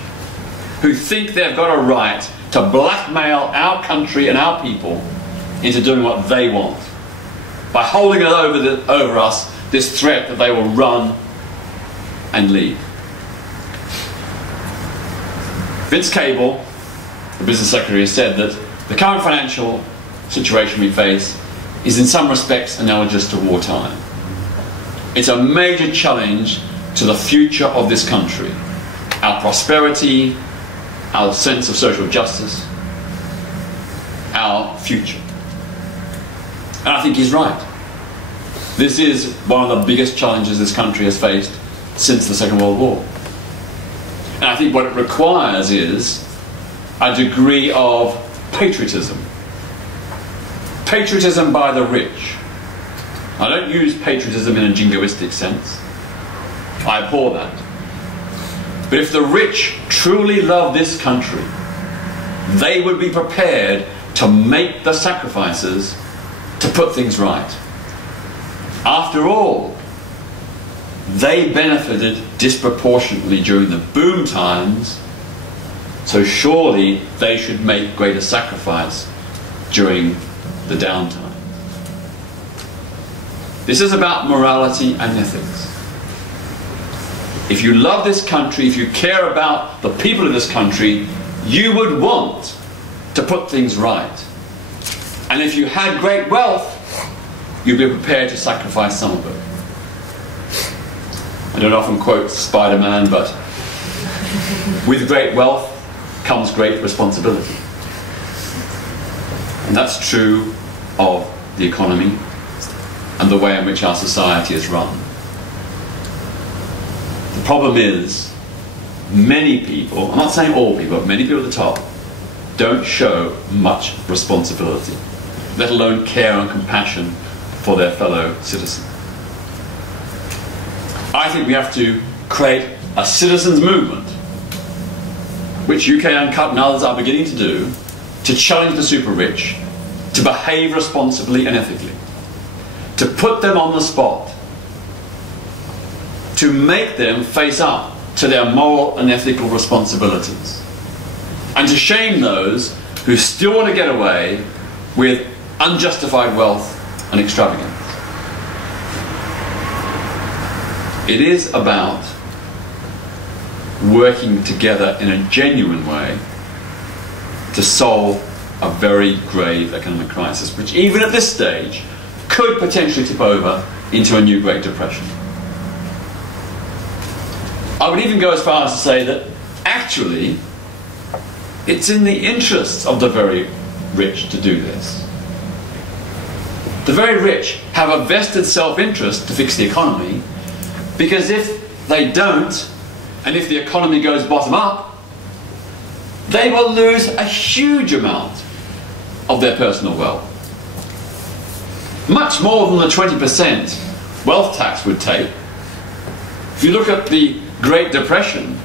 who think they've got a right to blackmail our country and our people into doing what they want, by holding it over us, this threat that they will run and leave. Vince Cable, the business secretary, has said that the current financial situation we face is in some respects analogous to wartime. It's a major challenge to the future of this country, our prosperity, our sense of social justice, our future. And I think he's right. This is one of the biggest challenges this country has faced since the Second World War. And I think what it requires is a degree of patriotism. Patriotism by the rich. I don't use patriotism in a jingoistic sense. I abhor that. But if the rich truly love this country, they would be prepared to make the sacrifices to put things right. After all, they benefited disproportionately during the boom times, so surely they should make greater sacrifice during the downtime. This is about morality and ethics. If you love this country, if you care about the people of this country, you would want to put things right. And if you had great wealth, you'd be prepared to sacrifice some of it. I don't often quote Spider-Man, but with great wealth comes great responsibility. And that's true of the economy and the way in which our society is run. The problem is, many people, I'm not saying all people, but many people at the top, don't show much responsibility, let alone care and compassion for their fellow citizens. I think we have to create a citizens' movement, which UK Uncut and others are beginning to do, to challenge the super rich, to behave responsibly and ethically, to put them on the spot, to make them face up to their moral and ethical responsibilities, and to shame those who still want to get away with unjustified wealth and extravagance. It is about working together in a genuine way to solve a very grave economic crisis, which even at this stage could potentially tip over into a new Great Depression. I would even go as far as to say that actually it's in the interests of the very rich to do this. The very rich have a vested self-interest to fix the economy, because if they don't, and if the economy goes bottom up, they will lose a huge amount of their personal wealth. Much more than the 20% wealth tax would take. If you look at the Great Depression,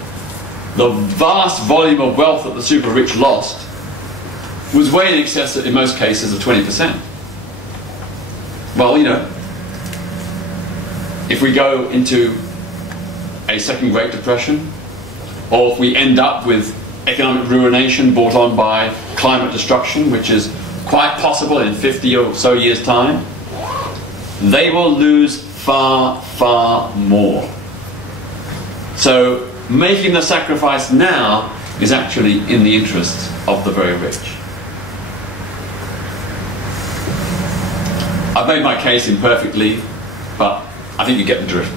the vast volume of wealth that the super rich lost was way in excess, in most cases, of 20%. Well, you know, if we go into a second Great Depression, or if we end up with economic ruination brought on by climate destruction, which is quite possible in 50 or so years' time, they will lose far, far more. So making the sacrifice now is actually in the interests of the very rich. I've made my case imperfectly, but I think you get the drift.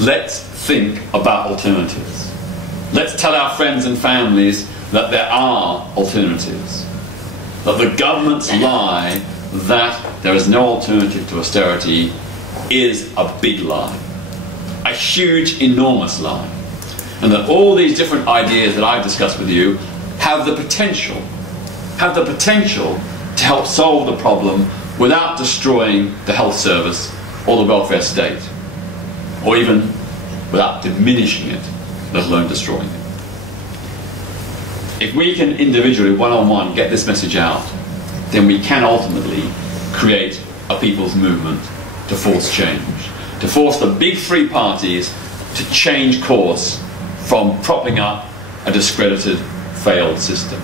Let's think about alternatives. Let's tell our friends and families that there are alternatives. That the government's lie that there is no alternative to austerity is a big lie. A huge, enormous lie. And that all these different ideas that I've discussed with you have the potential to help solve the problem without destroying the health service or the welfare state, or even without diminishing it, let alone destroying it. If we can individually, one-on-one, get this message out, then we can ultimately create a people's movement to force change, to force the big three parties to change course from propping up a discredited, failed system.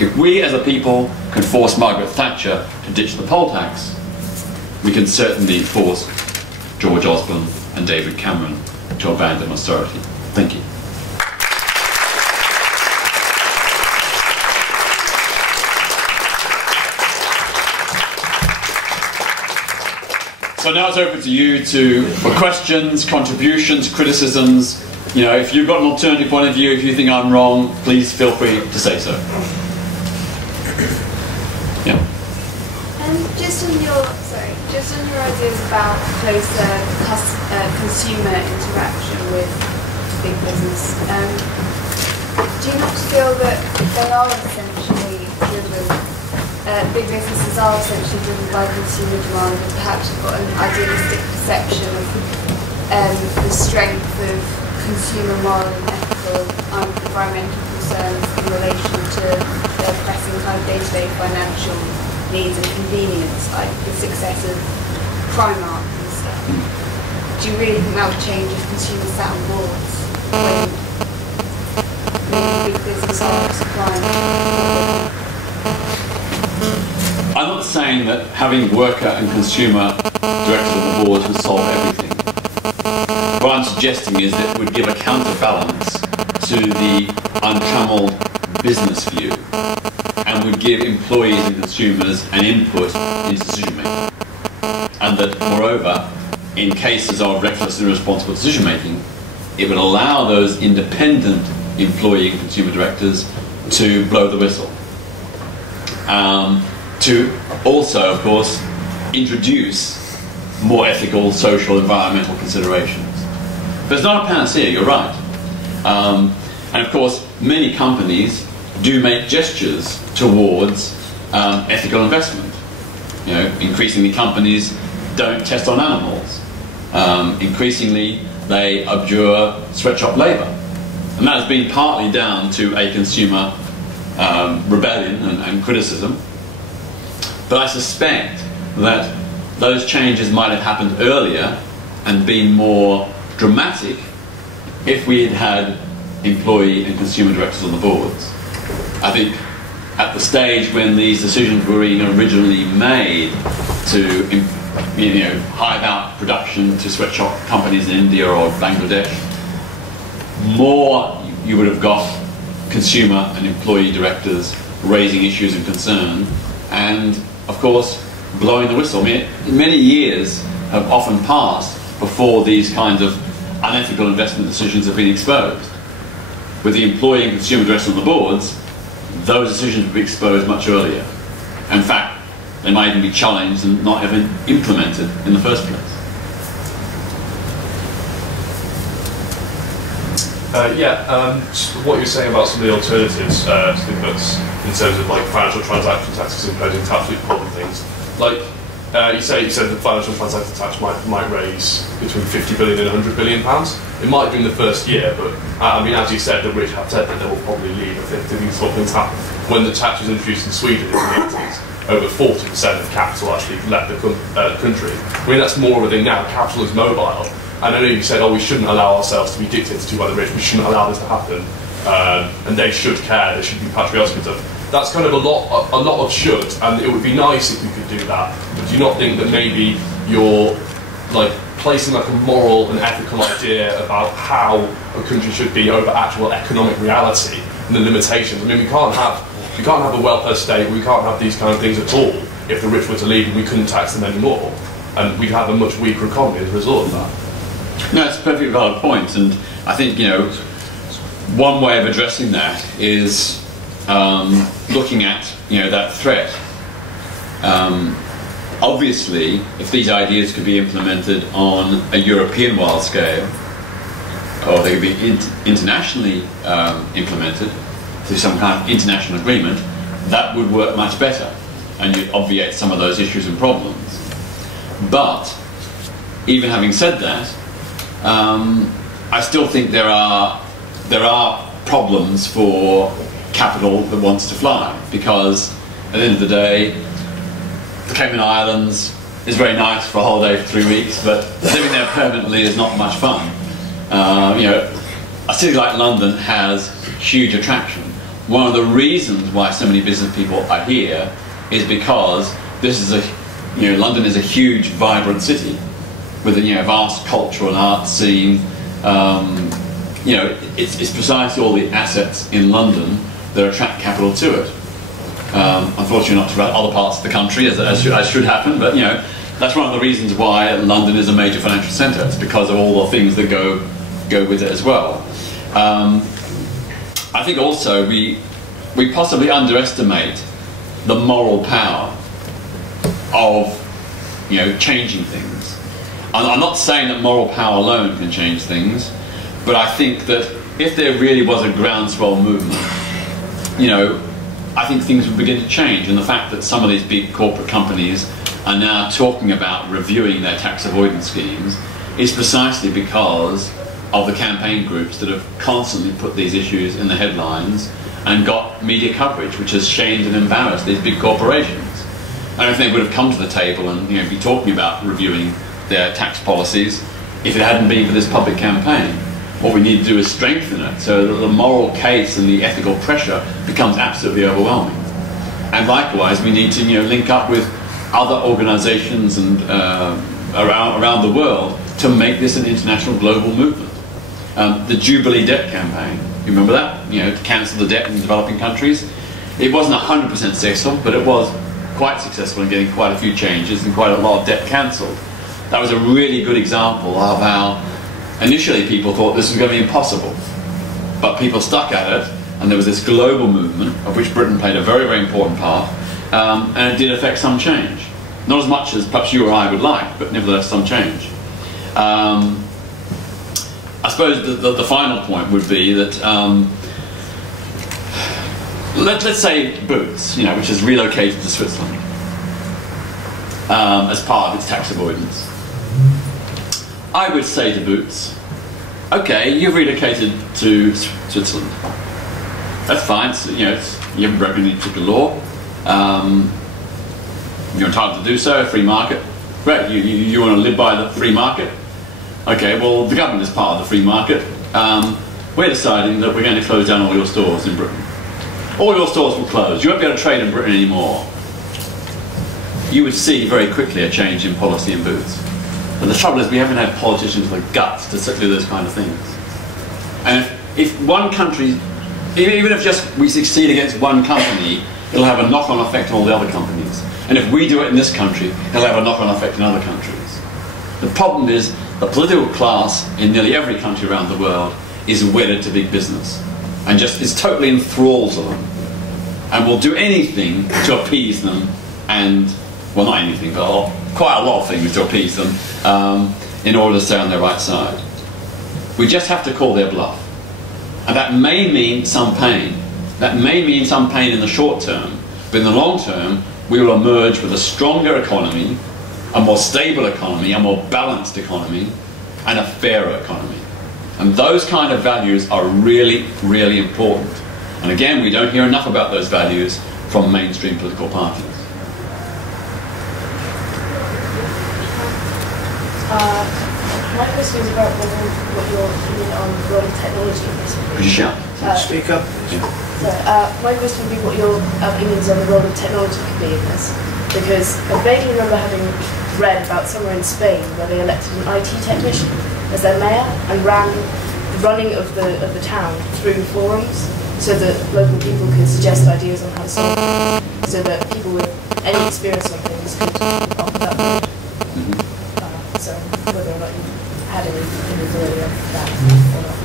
If we as a people can force Margaret Thatcher to ditch the poll tax, we can certainly force George Osborne and David Cameron to abandon austerity. Thank you. So now it's open to you for questions, contributions, criticisms. You know, if you've got an alternative point of view, if you think I'm wrong, please feel free to say so. Yeah. just on your ideas about closer consumer interaction with big business, do you not feel that they are essentially driven, big businesses are essentially driven by consumer demand, and perhaps you've got an idealistic perception of the strength of consumer moral and ethical and environmental concerns in relation to their pressing kind of day-to-day financial needs and convenience, like the success of Primark and stuff? Do you really think that would change if consumers sat on boards when maybe big business aren't supplying? I'm not saying that having worker and consumer directors on the board would solve everything. What I'm suggesting is that it would give a counterbalance to the untrammeled business view and would give employees and consumers an input into decision making. And that, moreover, in cases of reckless and irresponsible decision making, it would allow those independent employee and consumer directors to blow the whistle. To also, of course, introduce more ethical, social, environmental considerations. But it's not a panacea, you're right. And of course, many companies do make gestures towards ethical investment. You know, increasingly companies don't test on animals. Increasingly, they abjure sweatshop labour. And that has been partly down to a consumer rebellion and criticism. But I suspect that those changes might have happened earlier and been more dramatic if we had had employee and consumer directors on the boards. I think at the stage when these decisions were originally made to hive out production to sweatshop companies in India or Bangladesh, more you would have got consumer and employee directors raising issues of concern and, of course, blowing the whistle. I mean, many years have often passed before these kinds of unethical investment decisions have been exposed. With the employee and consumer directors on the boards, those decisions would be exposed much earlier. In fact, they might even be challenged and not even implemented in the first place. What you're saying about some of the alternatives, I think that's in terms of like financial transaction taxes imposing tax loophole and things. Like you said the financial transaction tax might raise between 50 billion and 100 billion pounds. It might do in the first year, but I mean, as you said, the rich have said that they will probably leave if these sort of things happen. When the tax was introduced in Sweden in the 80s, over 40% of capital actually left the country. I mean, that's more of a thing now. Capital is mobile. And I know you said, we shouldn't allow ourselves to be dictated to by the rich, we shouldn't allow this to happen, and they should care, they should be patriotic and stuff. That's kind of a lot of should, and it would be nice if we could do that. But do you not think that maybe you're like placing like a moral and ethical idea about how a country should be over actual economic reality and the limitations? I mean, we can't have a welfare state, we can't have these kind of things at all if the rich were to leave and we couldn't tax them anymore, and we'd have a much weaker economy as a result of that. No, it's a perfectly valid point, and I think, one way of addressing that is looking at, that threat. Obviously, if these ideas could be implemented on a European-wide scale, or they could be internationally implemented through some kind of international agreement, that would work much better, and you'd obviate some of those issues and problems. But, even having said that, I still think there are problems for capital that wants to fly, because at the end of the day, the Cayman Islands is very nice for a holiday for 3 weeks, but living there permanently is not much fun. A city like London has huge attraction. One of the reasons why so many business people are here is because this is London is a huge, vibrant city with a vast cultural and art scene. It's precisely all the assets in London that attract capital to it. Unfortunately, not to other parts of the country, as should happen, but that's one of the reasons why London is a major financial centre. It's because of all the things that go with it as well. I think also we possibly underestimate the moral power of, changing things. I'm not saying that moral power alone can change things, but I think that if there really was a groundswell movement, I think things would begin to change. And the fact that some of these big corporate companies are now talking about reviewing their tax avoidance schemes is precisely because of the campaign groups that have constantly put these issues in the headlines and got media coverage, which has shamed and embarrassed these big corporations. I don't think they would have come to the table and be talking about reviewing their tax policies if it hadn't been for this public campaign. What we need to do is strengthen it so that the moral case and the ethical pressure becomes absolutely overwhelming. And likewise, we need to link up with other organisations and around the world to make this an international global movement. The Jubilee debt campaign, you remember that? To cancel the debt in developing countries. It wasn't 100% successful, but it was quite successful in getting quite a few changes and quite a lot of debt cancelled. That was a really good example of how initially people thought this was going to be impossible, but people stuck at it, and there was this global movement of which Britain played a very, very important part, and it did affect some change. Not as much as perhaps you or I would like, but nevertheless some change. I suppose the final point would be that let's say Boots, which has relocated to Switzerland as part of its tax avoidance. I would say to Boots, okay, you've relocated to Switzerland. That's fine. So, you haven't broken any particular law. You're entitled to do so. Free market. Great. You want to live by the free market? Okay. Well, the government is part of the free market. We're deciding that we're going to close down all your stores in Britain. All your stores will close. You won't be able to trade in Britain anymore. You would see very quickly a change in policy in Boots. But the trouble is we haven't had politicians with the guts to do those kind of things. And if one country, even if just we succeed against one company, it'll have a knock-on effect on all the other companies. And if we do it in this country, it'll have a knock-on effect in other countries. The problem is the political class in nearly every country around the world is wedded to big business and just is totally enthralled to them and will do anything to appease them and, well, not anything, but quite a lot of things to appease them in order to stay on their right side. We just have to call their bluff. And that may mean some pain. That may mean some pain in the short term, but in the long term, we will emerge with a stronger economy, a more stable economy, a more balanced economy, and a fairer economy. And those kind of values are really, really important. And again, we don't hear enough about those values from mainstream political parties. My question is about what your opinion on the role of technology in this. Could you shout? Speak up. My question would be what your opinions on the role of technology could be in this. Because I vaguely remember having read about somewhere in Spain where they elected an IT technician as their mayor and ran the running of the town through forums so that local people could suggest ideas on how to solve them, so that people with any experience on things could offer that mode. So whether or not you had any ability of that or not.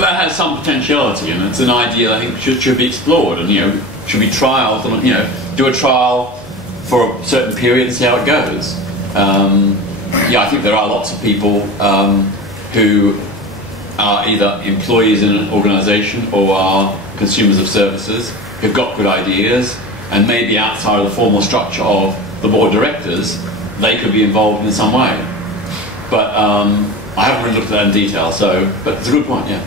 That has some potentiality, and it's an idea I think should be explored, and should be trialed, and do a trial for a certain period and see how it goes. I think there are lots of people who are either employees in an organisation or are consumers of services who've got good ideas, and maybe outside of the formal structure of the board of directors, they could be involved in some way. But I haven't really looked at that in detail, but it's a good point, yeah.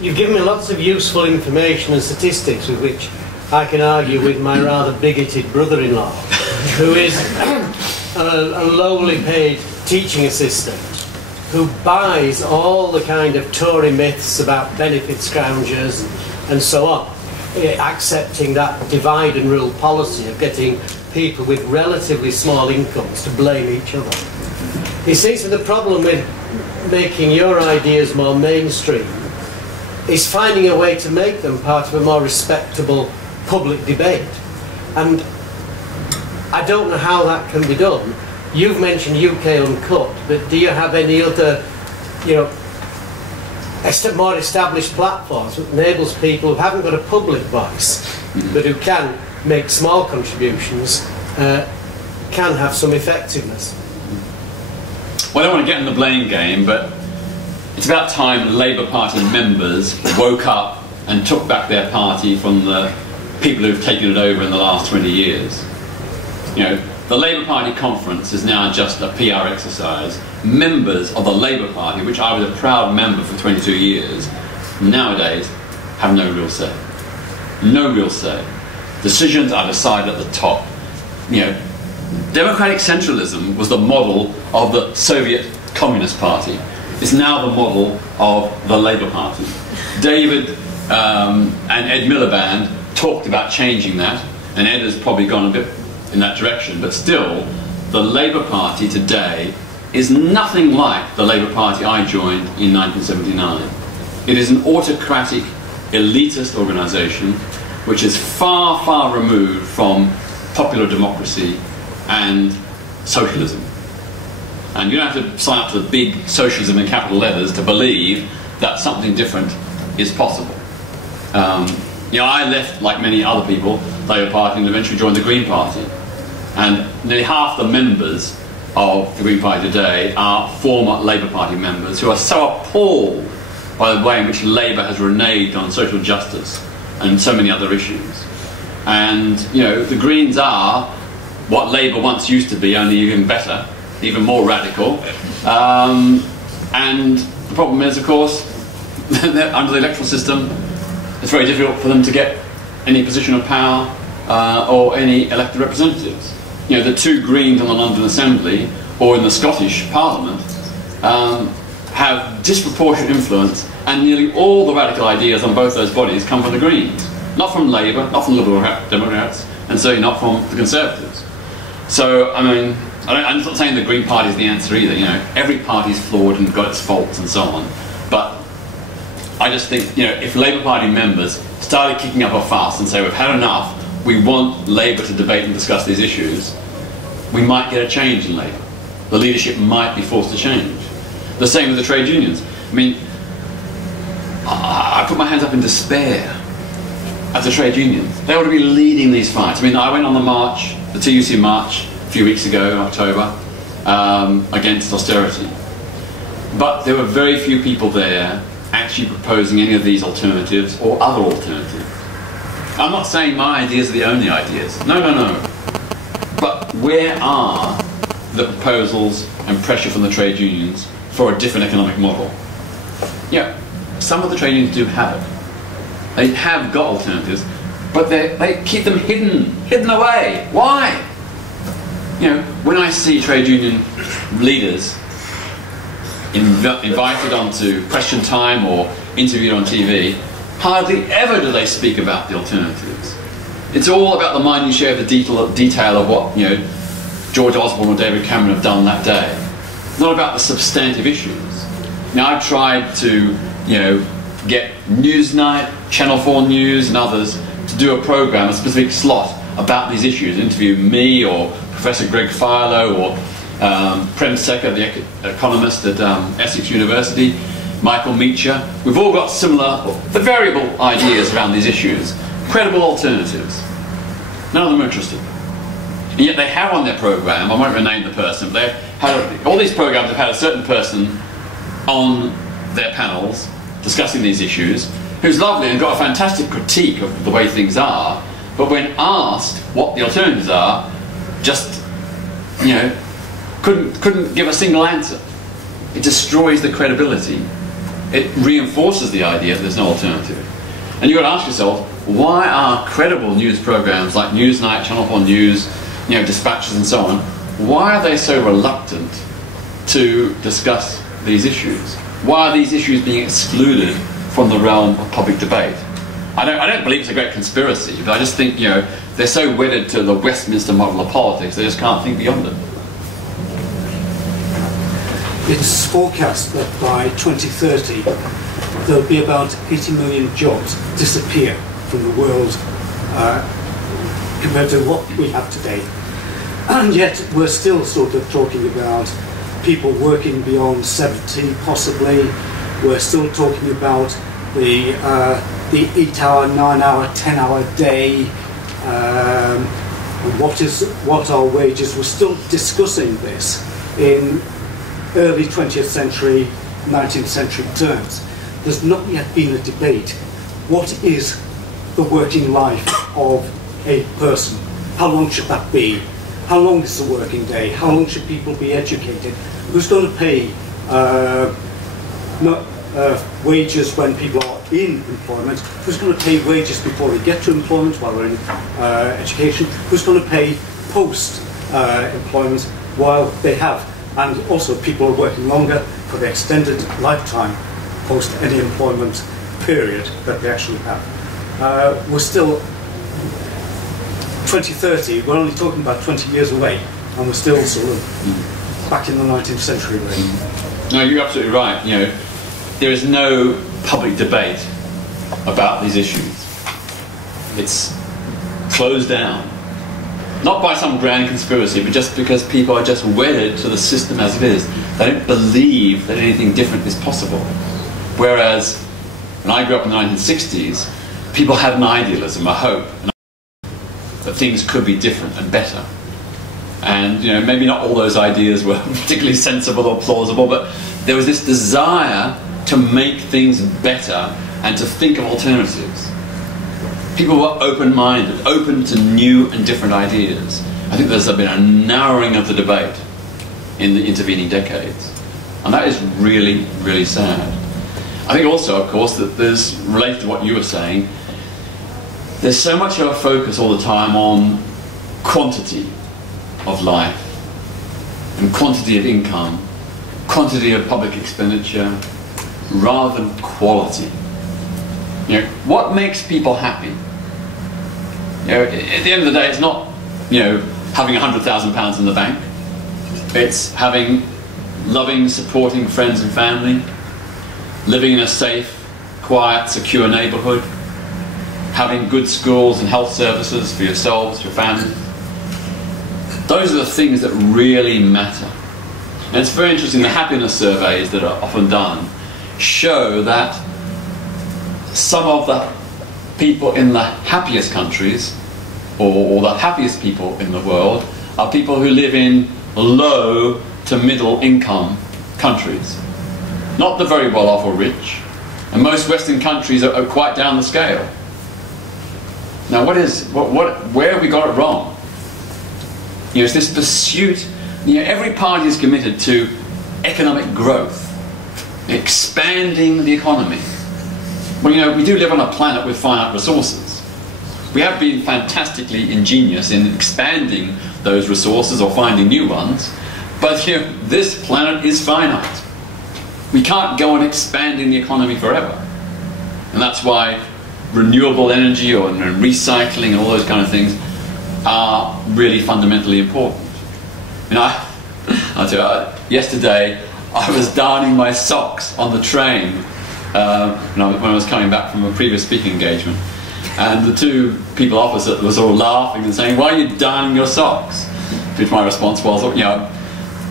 You've given me lots of useful information and statistics with which I can argue with my rather bigoted brother-in-law, who is a lowly paid teaching assistant, who buys all the kind of Tory myths about benefit scroungers and so on, accepting that divide and rule policy of getting people with relatively small incomes to blame each other. He sees that the problem with making your ideas more mainstream is finding a way to make them part of a more respectable public debate. And I don't know how that can be done. You've mentioned UK Uncut, but do you have any other, more established platforms that enables people who haven't got a public voice, but who can make small contributions can have some effectiveness. Well, I don't want to get in the blame game, but it's about time Labour Party members woke up and took back their party from the people who've taken it over in the last 20 years. You know, the Labour Party conference is now just a PR exercise. Members of the Labour Party, which I was a proud member for 22 years, nowadays have no real say. No real say. Decisions are decided at the top. You know, democratic centralism was the model of the Soviet Communist Party. It's now the model of the Labour Party. David and Ed Miliband talked about changing that, and Ed has probably gone a bit in that direction, but still, the Labour Party today is nothing like the Labour Party I joined in 1979. It is an autocratic, elitist organisation which is far, far removed from popular democracy and socialism. And you don't have to sign up to the big socialism in capital letters to believe that something different is possible. You know, I left, like many other people, the Labour Party and eventually joined the Green Party. And nearly half the members of the Green Party today are former Labour Party members who are so appalled by the way in which Labour has reneged on social justice and so many other issues. And, you know, the Greens are what Labour once used to be, only even better, even more radical. And the problem is, of course, under the electoral system, it's very difficult for them to get any position of power or any elected representatives. You know, the two Greens on the London Assembly or in the Scottish Parliament have disproportionate influence, and nearly all the radical ideas on both those bodies come from the Greens. Not from Labour, not from Liberal Democrats, and certainly not from the Conservatives. So, I mean, I'm not saying the Green Party is the answer either. You know, every party's flawed and got its faults and so on. But I just think, you know, if Labour Party members started kicking up a fuss and say, we've had enough, we want Labour to debate and discuss these issues, we might get a change in Labour. The leadership might be forced to change. The same with the trade unions. I mean, I put my hands up in despair at the trade unions. They ought to be leading these fights. I mean, I went on the march, the TUC march, a few weeks ago in October, against austerity. But there were very few people there actually proposing any of these alternatives or other alternatives. I'm not saying my ideas are the only ideas. No, no, no. But where are the proposals and pressure from the trade unions for a different economic model? Yeah, some of the trade unions do have it. They have got alternatives, but they keep them hidden away. Why? You know, when I see trade union leaders invited onto Question Time or interviewed on TV, hardly ever do they speak about the alternatives. It's all about the minutiae of the detail of what, you know, George Osborne or David Cameron have done that day. Not about the substantive issues. Now, I've tried to, you know, get Newsnight, Channel 4 News and others to do a programme, a specific slot about these issues, interview me or Professor Greg Philo or Prem Sekar, the economist at Essex University, Michael Meacher. We've all got similar, but variable ideas around these issues. Credible alternatives. None of them are interested. And yet they have on their programme, I won't rename the person, but they've had, all these programmes have had a certain person on their panels discussing these issues, who's lovely and got a fantastic critique of the way things are, but when asked what the alternatives are, just, you know, couldn't give a single answer. It destroys the credibility. It reinforces the idea that there's no alternative. And you've got to ask yourself, why are credible news programs like Newsnight, Channel 4 News, you know, Dispatches and so on, why are they so reluctant to discuss these issues? Why are these issues being excluded from the realm of public debate? I don't believe it's a great conspiracy, but I just think, you know, they're so wedded to the Westminster model of politics, they just can't think beyond it. It's forecast that by 2030 there'll be about 80 million jobs disappear from the world compared to what we have today. And yet we're still sort of talking about people working beyond 70 possibly. We're still talking about the 8-hour, 9-hour, 10-hour day. what our wages. We're still discussing this in early 20th century, 19th century terms. There's not yet been a debate. What is the working life of a person? How long should that be? How long is the working day? How long should people be educated? Who's going to pay wages when people are in employment? Who's going to pay wages before they get to employment while they're in education? Who's going to pay post-employment while they have? And also people are working longer for the extended lifetime post any employment period that they actually have. We're still 2030, we're only talking about 20 years away, and we're still sort of back in the 19th century really. No, you're absolutely right. You know, there is no public debate about these issues. It's closed down. Not by some grand conspiracy, but just because people are just wedded to the system as it is. They don't believe that anything different is possible. Whereas, when I grew up in the 1960s, people had an idealism, a hope, that things could be different and better. And you know, maybe not all those ideas were particularly sensible or plausible, but there was this desire to make things better and to think of alternatives. People were open-minded, open to new and different ideas. I think there's been a narrowing of the debate in the intervening decades. And that is really, really sad. I think also, of course, that there's, related to what you were saying, there's so much of a focus all the time on quantity of life and quantity of income, quantity of public expenditure, rather than quality. You know, what makes people happy? You know, at the end of the day, it's not, you know, having £100,000 in the bank. It's having loving, supporting friends and family, living in a safe, quiet, secure neighbourhood, having good schools and health services for yourselves, your family. Those are the things that really matter. And it's very interesting, the happiness surveys that are often done show that some of the people in the happiest countries, or the happiest people in the world, are people who live in low to middle income countries. Not the very well off or rich. And most Western countries are quite down the scale. Now where have we got it wrong? You know, it's this pursuit, you know, every party is committed to economic growth, expanding the economy. Well, you know, we do live on a planet with finite resources. We have been fantastically ingenious in expanding those resources or finding new ones, but you know, this planet is finite. We can't go on expanding the economy forever. And that's why renewable energy or recycling and all those kind of things are really fundamentally important. You know, I'll tell you, yesterday I was darning my socks on the train when I was coming back from a previous speaking engagement, and the two people opposite were sort of laughing and saying, "Why are you darning your socks?" To which my response was, you know,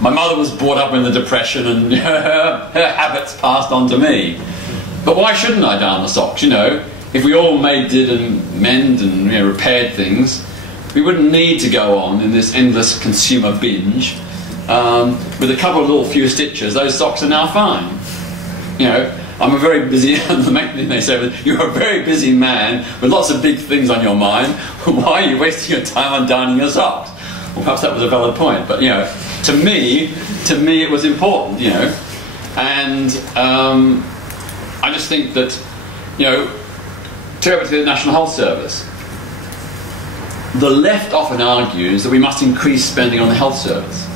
my mother was brought up in the Depression and her habits passed on to me. But why shouldn't I darn the socks? You know, if we all did and mend and, you know, repaired things, we wouldn't need to go on in this endless consumer binge. With a couple of little few stitches, those socks are now fine. You know, I'm a very busy, the main thing they say was, you're a very busy man with lots of big things on your mind. Why are you wasting your time on darning your socks? Well, perhaps that was a valid point, but you know, to me it was important, you know. And I just think that, you know, to go back to the National Health Service, the left often argues that we must increase spending on the health service.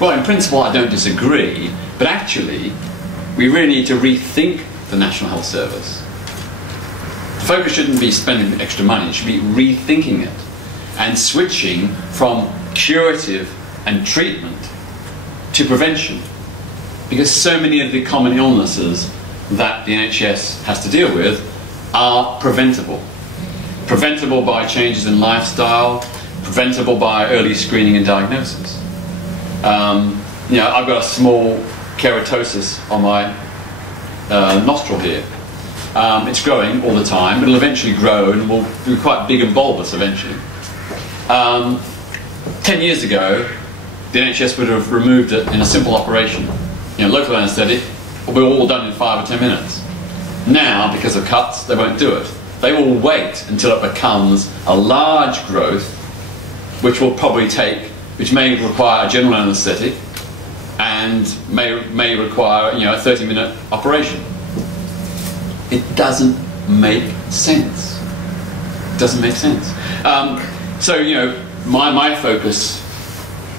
Well, in principle, I don't disagree, but actually, we really need to rethink the National Health Service. The focus shouldn't be spending extra money, it should be rethinking it and switching from curative and treatment to prevention. Because so many of the common illnesses that the NHS has to deal with are preventable. Preventable by changes in lifestyle, preventable by early screening and diagnosis. You know, I've got a small keratosis on my nostril here. It's growing all the time. It'll eventually grow and will be quite big and bulbous eventually. 10 years ago, the NHS would have removed it in a simple operation. Local anaesthetic will be all done in 5 or 10 minutes. Now, because of cuts, they won't do it. They will wait until it becomes a large growth, which may require a general anaesthetic and may require a 30-minute operation. It doesn't make sense. It doesn't make sense. My focus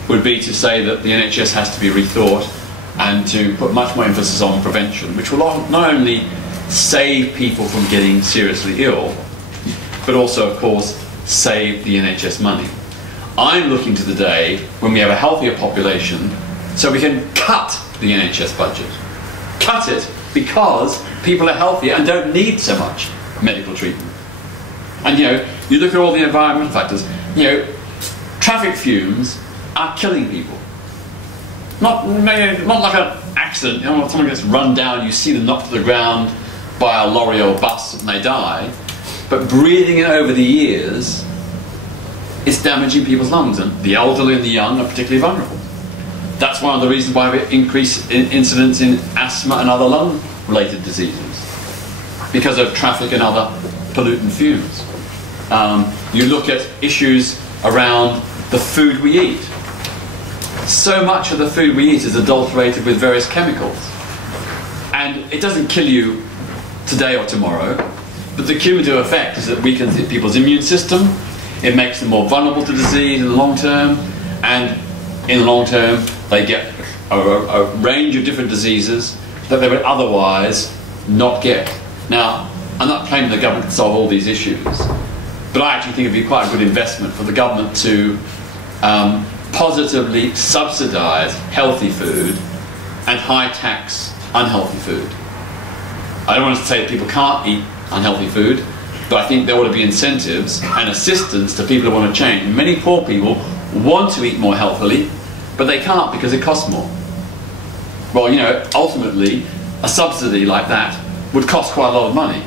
would be to say that the NHS has to be rethought and to put much more emphasis on prevention, which will not only save people from getting seriously ill, but also, of course, save the NHS money. I'm looking to the day when we have a healthier population so we can cut the NHS budget. Cut it because people are healthier and don't need so much medical treatment. And you look at all the environmental factors, traffic fumes are killing people. Not like an accident, someone gets run down, you see them knocked to the ground by a lorry or bus and they die, but breathing it over the years, it's damaging people's lungs, and the elderly and the young are particularly vulnerable. That's one of the reasons why we increase incidence in asthma and other lung-related diseases, because of traffic and other pollutant fumes. You look at issues around the food we eat. So much of the food we eat is adulterated with various chemicals. And it doesn't kill you today or tomorrow, but the cumulative effect is that it weakens people's immune system, it makes them more vulnerable to disease in the long term, and in the long term they get a range of different diseases that they would otherwise not get. Now, I'm not claiming the government can solve all these issues, but I actually think it would be quite a good investment for the government to positively subsidise healthy food and high-tax unhealthy food. I don't want to say that people can't eat unhealthy food, but I think there ought to be incentives and assistance to people who want to change. Many poor people want to eat more healthily, but they can't because it costs more. Well, ultimately, a subsidy like that would cost quite a lot of money,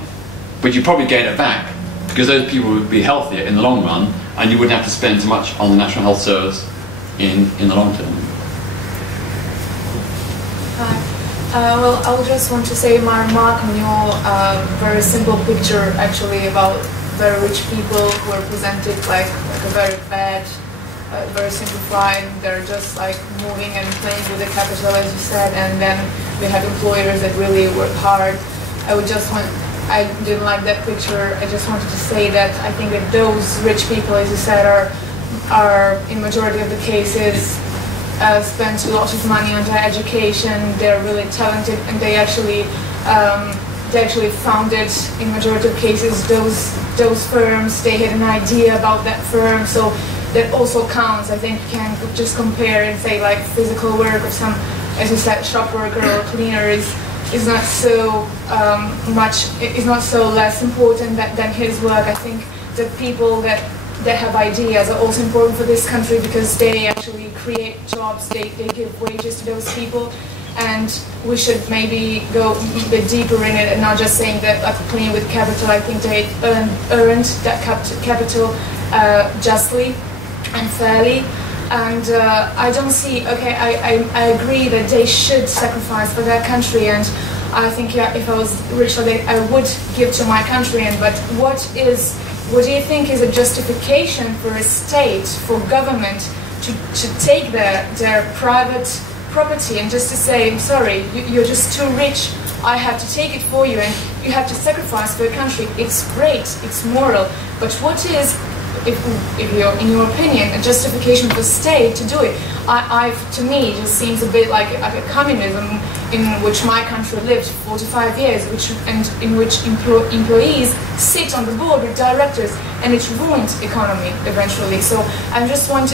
but you'd probably gain it back because those people would be healthier in the long run, and you wouldn't have to spend so much on the National Health Service in the long term. Hi. Well, I would just want to say my remark on your very simple picture, actually, about very rich people who are presented like a very bad, very simplified. They're just like moving and playing with the capital, as you said, and then we have employers that really work hard. I didn't like that picture. I just wanted to say that I think that those rich people, as you said, are in majority of the cases spend a lot of money on their education. They're really talented, and they actually founded, in majority of cases, those firms. They had an idea about that firm, so that also counts. I think you can just compare and say like physical work of some, as you said, shop worker or cleaner is not so less important than his work. I think the people that have ideas are also important for this country because they actually create jobs, they give wages to those people, and we should maybe go a bit deeper in it and not just saying that like playing with capital. I think they earned that capital justly and fairly. And I don't see, okay, I agree that they should sacrifice for their country, and I think if I was rich, I would give to my country. But what do you think is a justification for a state, for government, to take their private property and just to say, I'm sorry, you're just too rich, I have to take it for you, and you have to sacrifice for your country? It's great, it's moral, but what is, if you're, in your opinion, a justification for state to do it? To me, it just seems a bit like a communism in which my country lived for 45 years, in which employees sit on the board with directors, and it ruined economy eventually. So I just want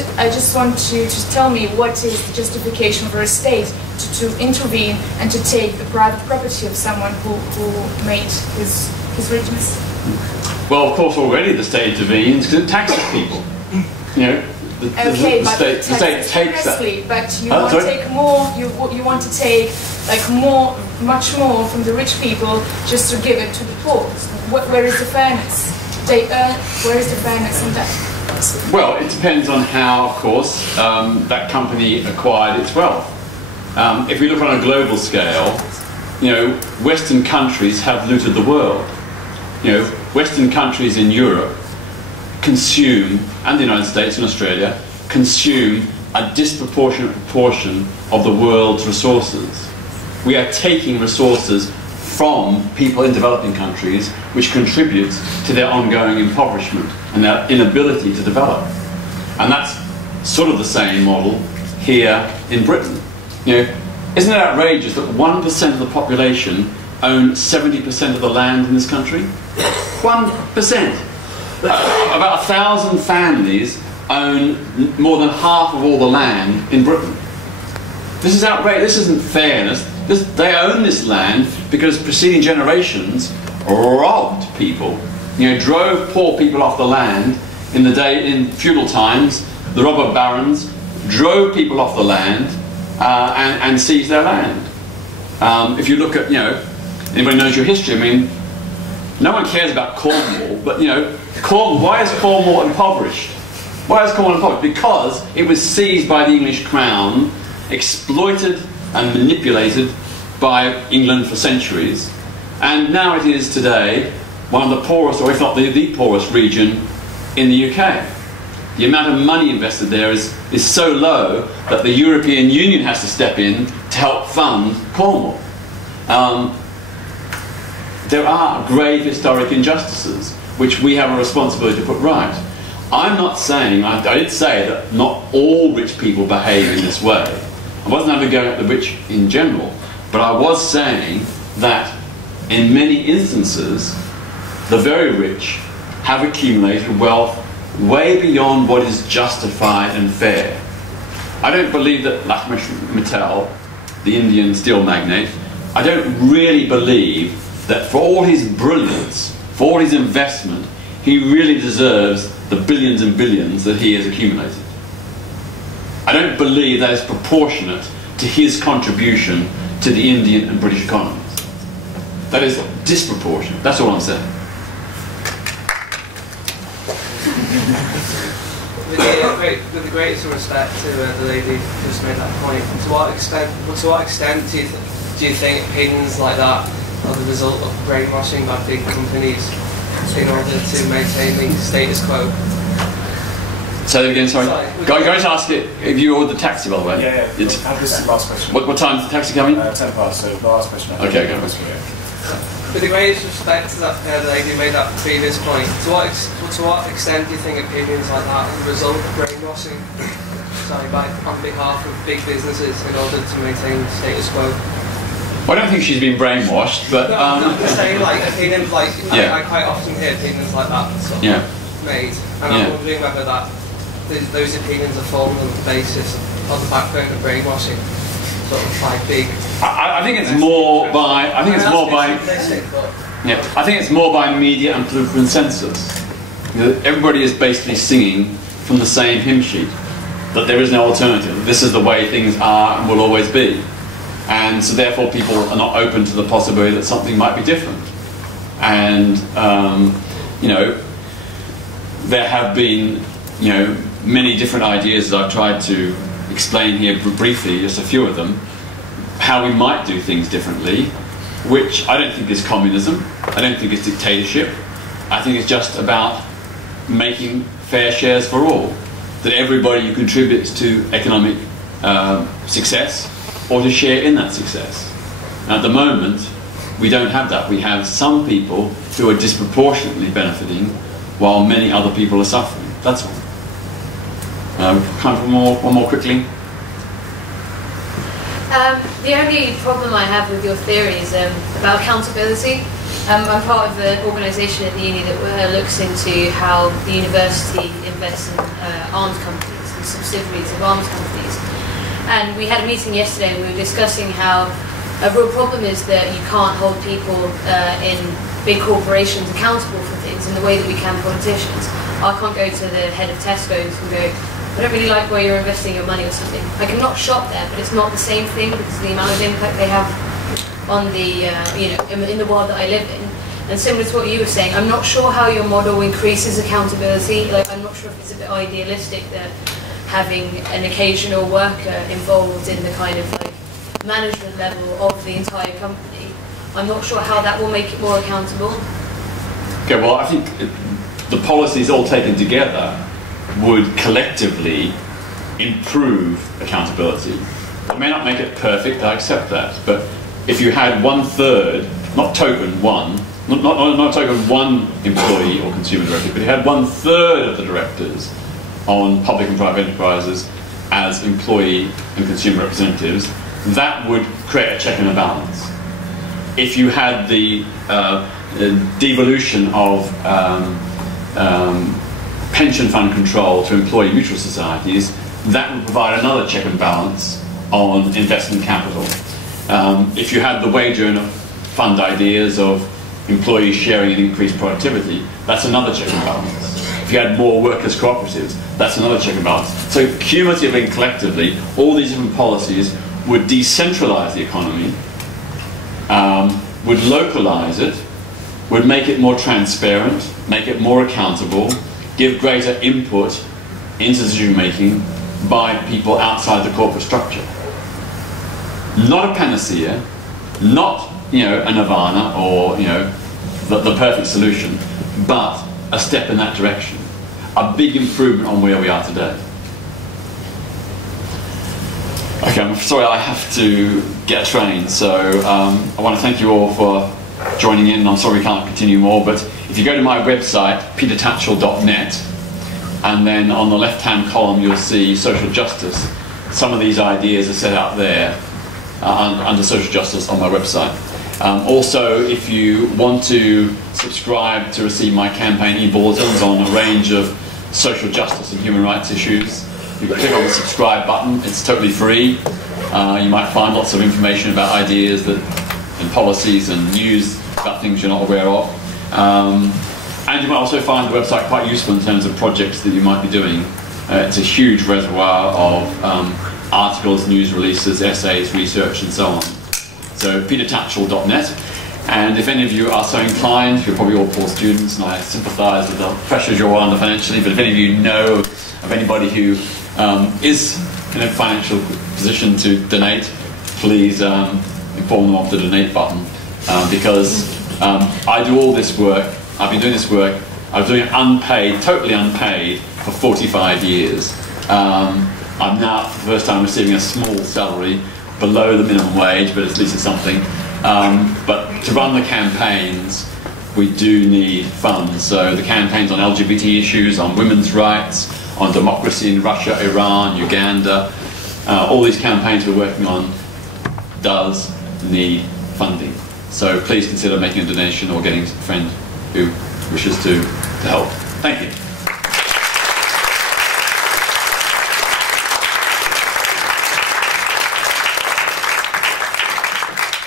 you to tell me what is the justification for a state to intervene and to take the private property of someone who made his richness. Well, of course, already the state intervenes because it taxes people. Okay, the state takes that. But you want to take more. You want to take like much more from the rich people just to give it to the poor. Where is the fairness? They earn. Where is the fairness in that? Well, it depends on how, of course, that company acquired its wealth. If we look on a global scale, you know, Western countries have looted the world. You know, Western countries in Europe consume, and the United States and Australia, consume a disproportionate proportion of the world's resources. We are taking resources from people in developing countries, which contributes to their ongoing impoverishment and their inability to develop. And that's sort of the same model here in Britain. You know, isn't it outrageous that 1% of the population own 70% of the land in this country? 1%. About 1,000 families own more than half of all the land in Britain. This is outrageous. This isn't fairness. They own this land because preceding generations robbed people. You know, drove poor people off the land in feudal times. The robber barons drove people off the land and seized their land. If you look at, you know, anybody knows your history, I mean, no one cares about Cornwall, but, you know, why is Cornwall impoverished? Why is Cornwall impoverished? Because it was seized by the English crown, exploited and manipulated by England for centuries, and now it is today one of the poorest, or if not the poorest region in the UK. The amount of money invested there is so low that the European Union has to step in to help fund Cornwall. There are grave historic injustices which we have a responsibility to put right. I'm not saying, I did say that not all rich people behave in this way. I wasn't ever going at the rich in general, but I was saying that in many instances, the very rich have accumulated wealth way beyond what is justified and fair. I don't believe that Lakshmi Mittal, the Indian steel magnate, I don't really believe that for all his brilliance, for all his investment, he really deserves the billions and billions that he has accumulated. I don't believe that is proportionate to his contribution to the Indian and British economies. That is disproportionate. That's all I'm saying. With the greatest respect to the lady who just made that point, to what extent do you think opinions like that are the result of brainwashing by big companies in order to maintain the status quo? Say that again, sorry. Going to ask it if you ordered the taxi, by the way. Yeah. This is the last question. What time is the taxi coming? 10 past, so the last question. Okay, go. With the greatest respect to that the lady who made that previous point, to what extent do you think opinions like that are the result of brainwashing on behalf of big businesses in order to maintain the status quo? Well, I don't think she's been brainwashed, but... No, I'm just saying, like, opinions, like, yeah. I quite often hear opinions like that sort of made, and I'm wondering whether those opinions are formed on the basis, on the backbone of brainwashing, sort of like big... I think it's more by... I think it's more by media and political consensus. You know, everybody is basically singing from the same hymn sheet, that there is no alternative. This is the way things are and will always be. And so therefore people are not open to the possibility that something might be different. And, you know, there have been, you know, many different ideas that I've tried to explain here briefly, just a few of them, how we might do things differently, which I don't think is communism, I don't think it's dictatorship, I think it's just about making fair shares for all, that everybody who contributes to economic success or to share in that success. And at the moment, we don't have that. We have some people who are disproportionately benefiting while many other people are suffering. That's all. Time for one more quickly. The only problem I have with your theory is about accountability. I'm part of an organisation at the uni that looks into how the university invests in arms companies and subsidiaries of arms companies. And we had a meeting yesterday and we were discussing how a real problem is that you can't hold people in big corporations accountable for things in the way that we can politicians. I can't go to the head of Tesco's and go, I don't really like where you're investing your money or something. I can not shop there, but it's not the same thing because of the amount of impact they have on the, you know, in the world that I live in. And similar to what you were saying, I'm not sure how your model increases accountability. Like, I'm not sure if it's a bit idealistic that having an occasional worker involved in the kind of like management level of the entire company, I'm not sure how that will make it more accountable. Okay, well, I think the policies all taken together would collectively improve accountability. It may not make it perfect, I accept that, but if you had 1/3, not token one, not token one employee or consumer director, but you had 1/3 of the directors on public and private enterprises as employee and consumer representatives, that would create a check and a balance. If you had the devolution of pension fund control to employee mutual societies, that would provide another check and balance on investment capital. If you had the wage earner fund ideas of employees sharing and increased productivity, that's another check and balance. If you had more workers' cooperatives, that's another check and balance. So cumulatively and collectively, all these different policies would decentralize the economy, would localize it, would make it more transparent, make it more accountable, give greater input into decision making by people outside the corporate structure. Not a panacea, not, you know, a nirvana or, you know, the perfect solution, but a step in that direction. A big improvement on where we are today. Okay, I'm sorry I have to get a train, so I want to thank you all for joining in. I'm sorry we can't continue more, but if you go to my website, petertatchell.net, and then on the left-hand column you'll see social justice. Some of these ideas are set out there under social justice on my website. Also, if you want to subscribe to receive my campaign e-bulletins on a range of social justice and human rights issues, you can click on the subscribe button. It's totally free. You might find lots of information about ideas and policies and news about things you're not aware of. And you might also find the website quite useful in terms of projects that you might be doing. It's a huge reservoir of articles, news releases, essays, research, and so on. So petertatchell.net. And if any of you are so inclined, you're probably all poor students, and I sympathise with the pressures you're all under financially, but if any of you know of anybody who is in a financial position to donate, please inform them of the donate button, because I do all this work. I've been doing this work. I was doing it unpaid, totally unpaid, for 45 years. I'm now, for the first time, receiving a small salary below the minimum wage, but at least it's something. But to run the campaigns, we do need funds. So the campaigns on LGBT issues, on women's rights, on democracy in Russia, Iran, Uganda, all these campaigns we're working on does need funding. So please consider making a donation or getting a friend who wishes to help. Thank you.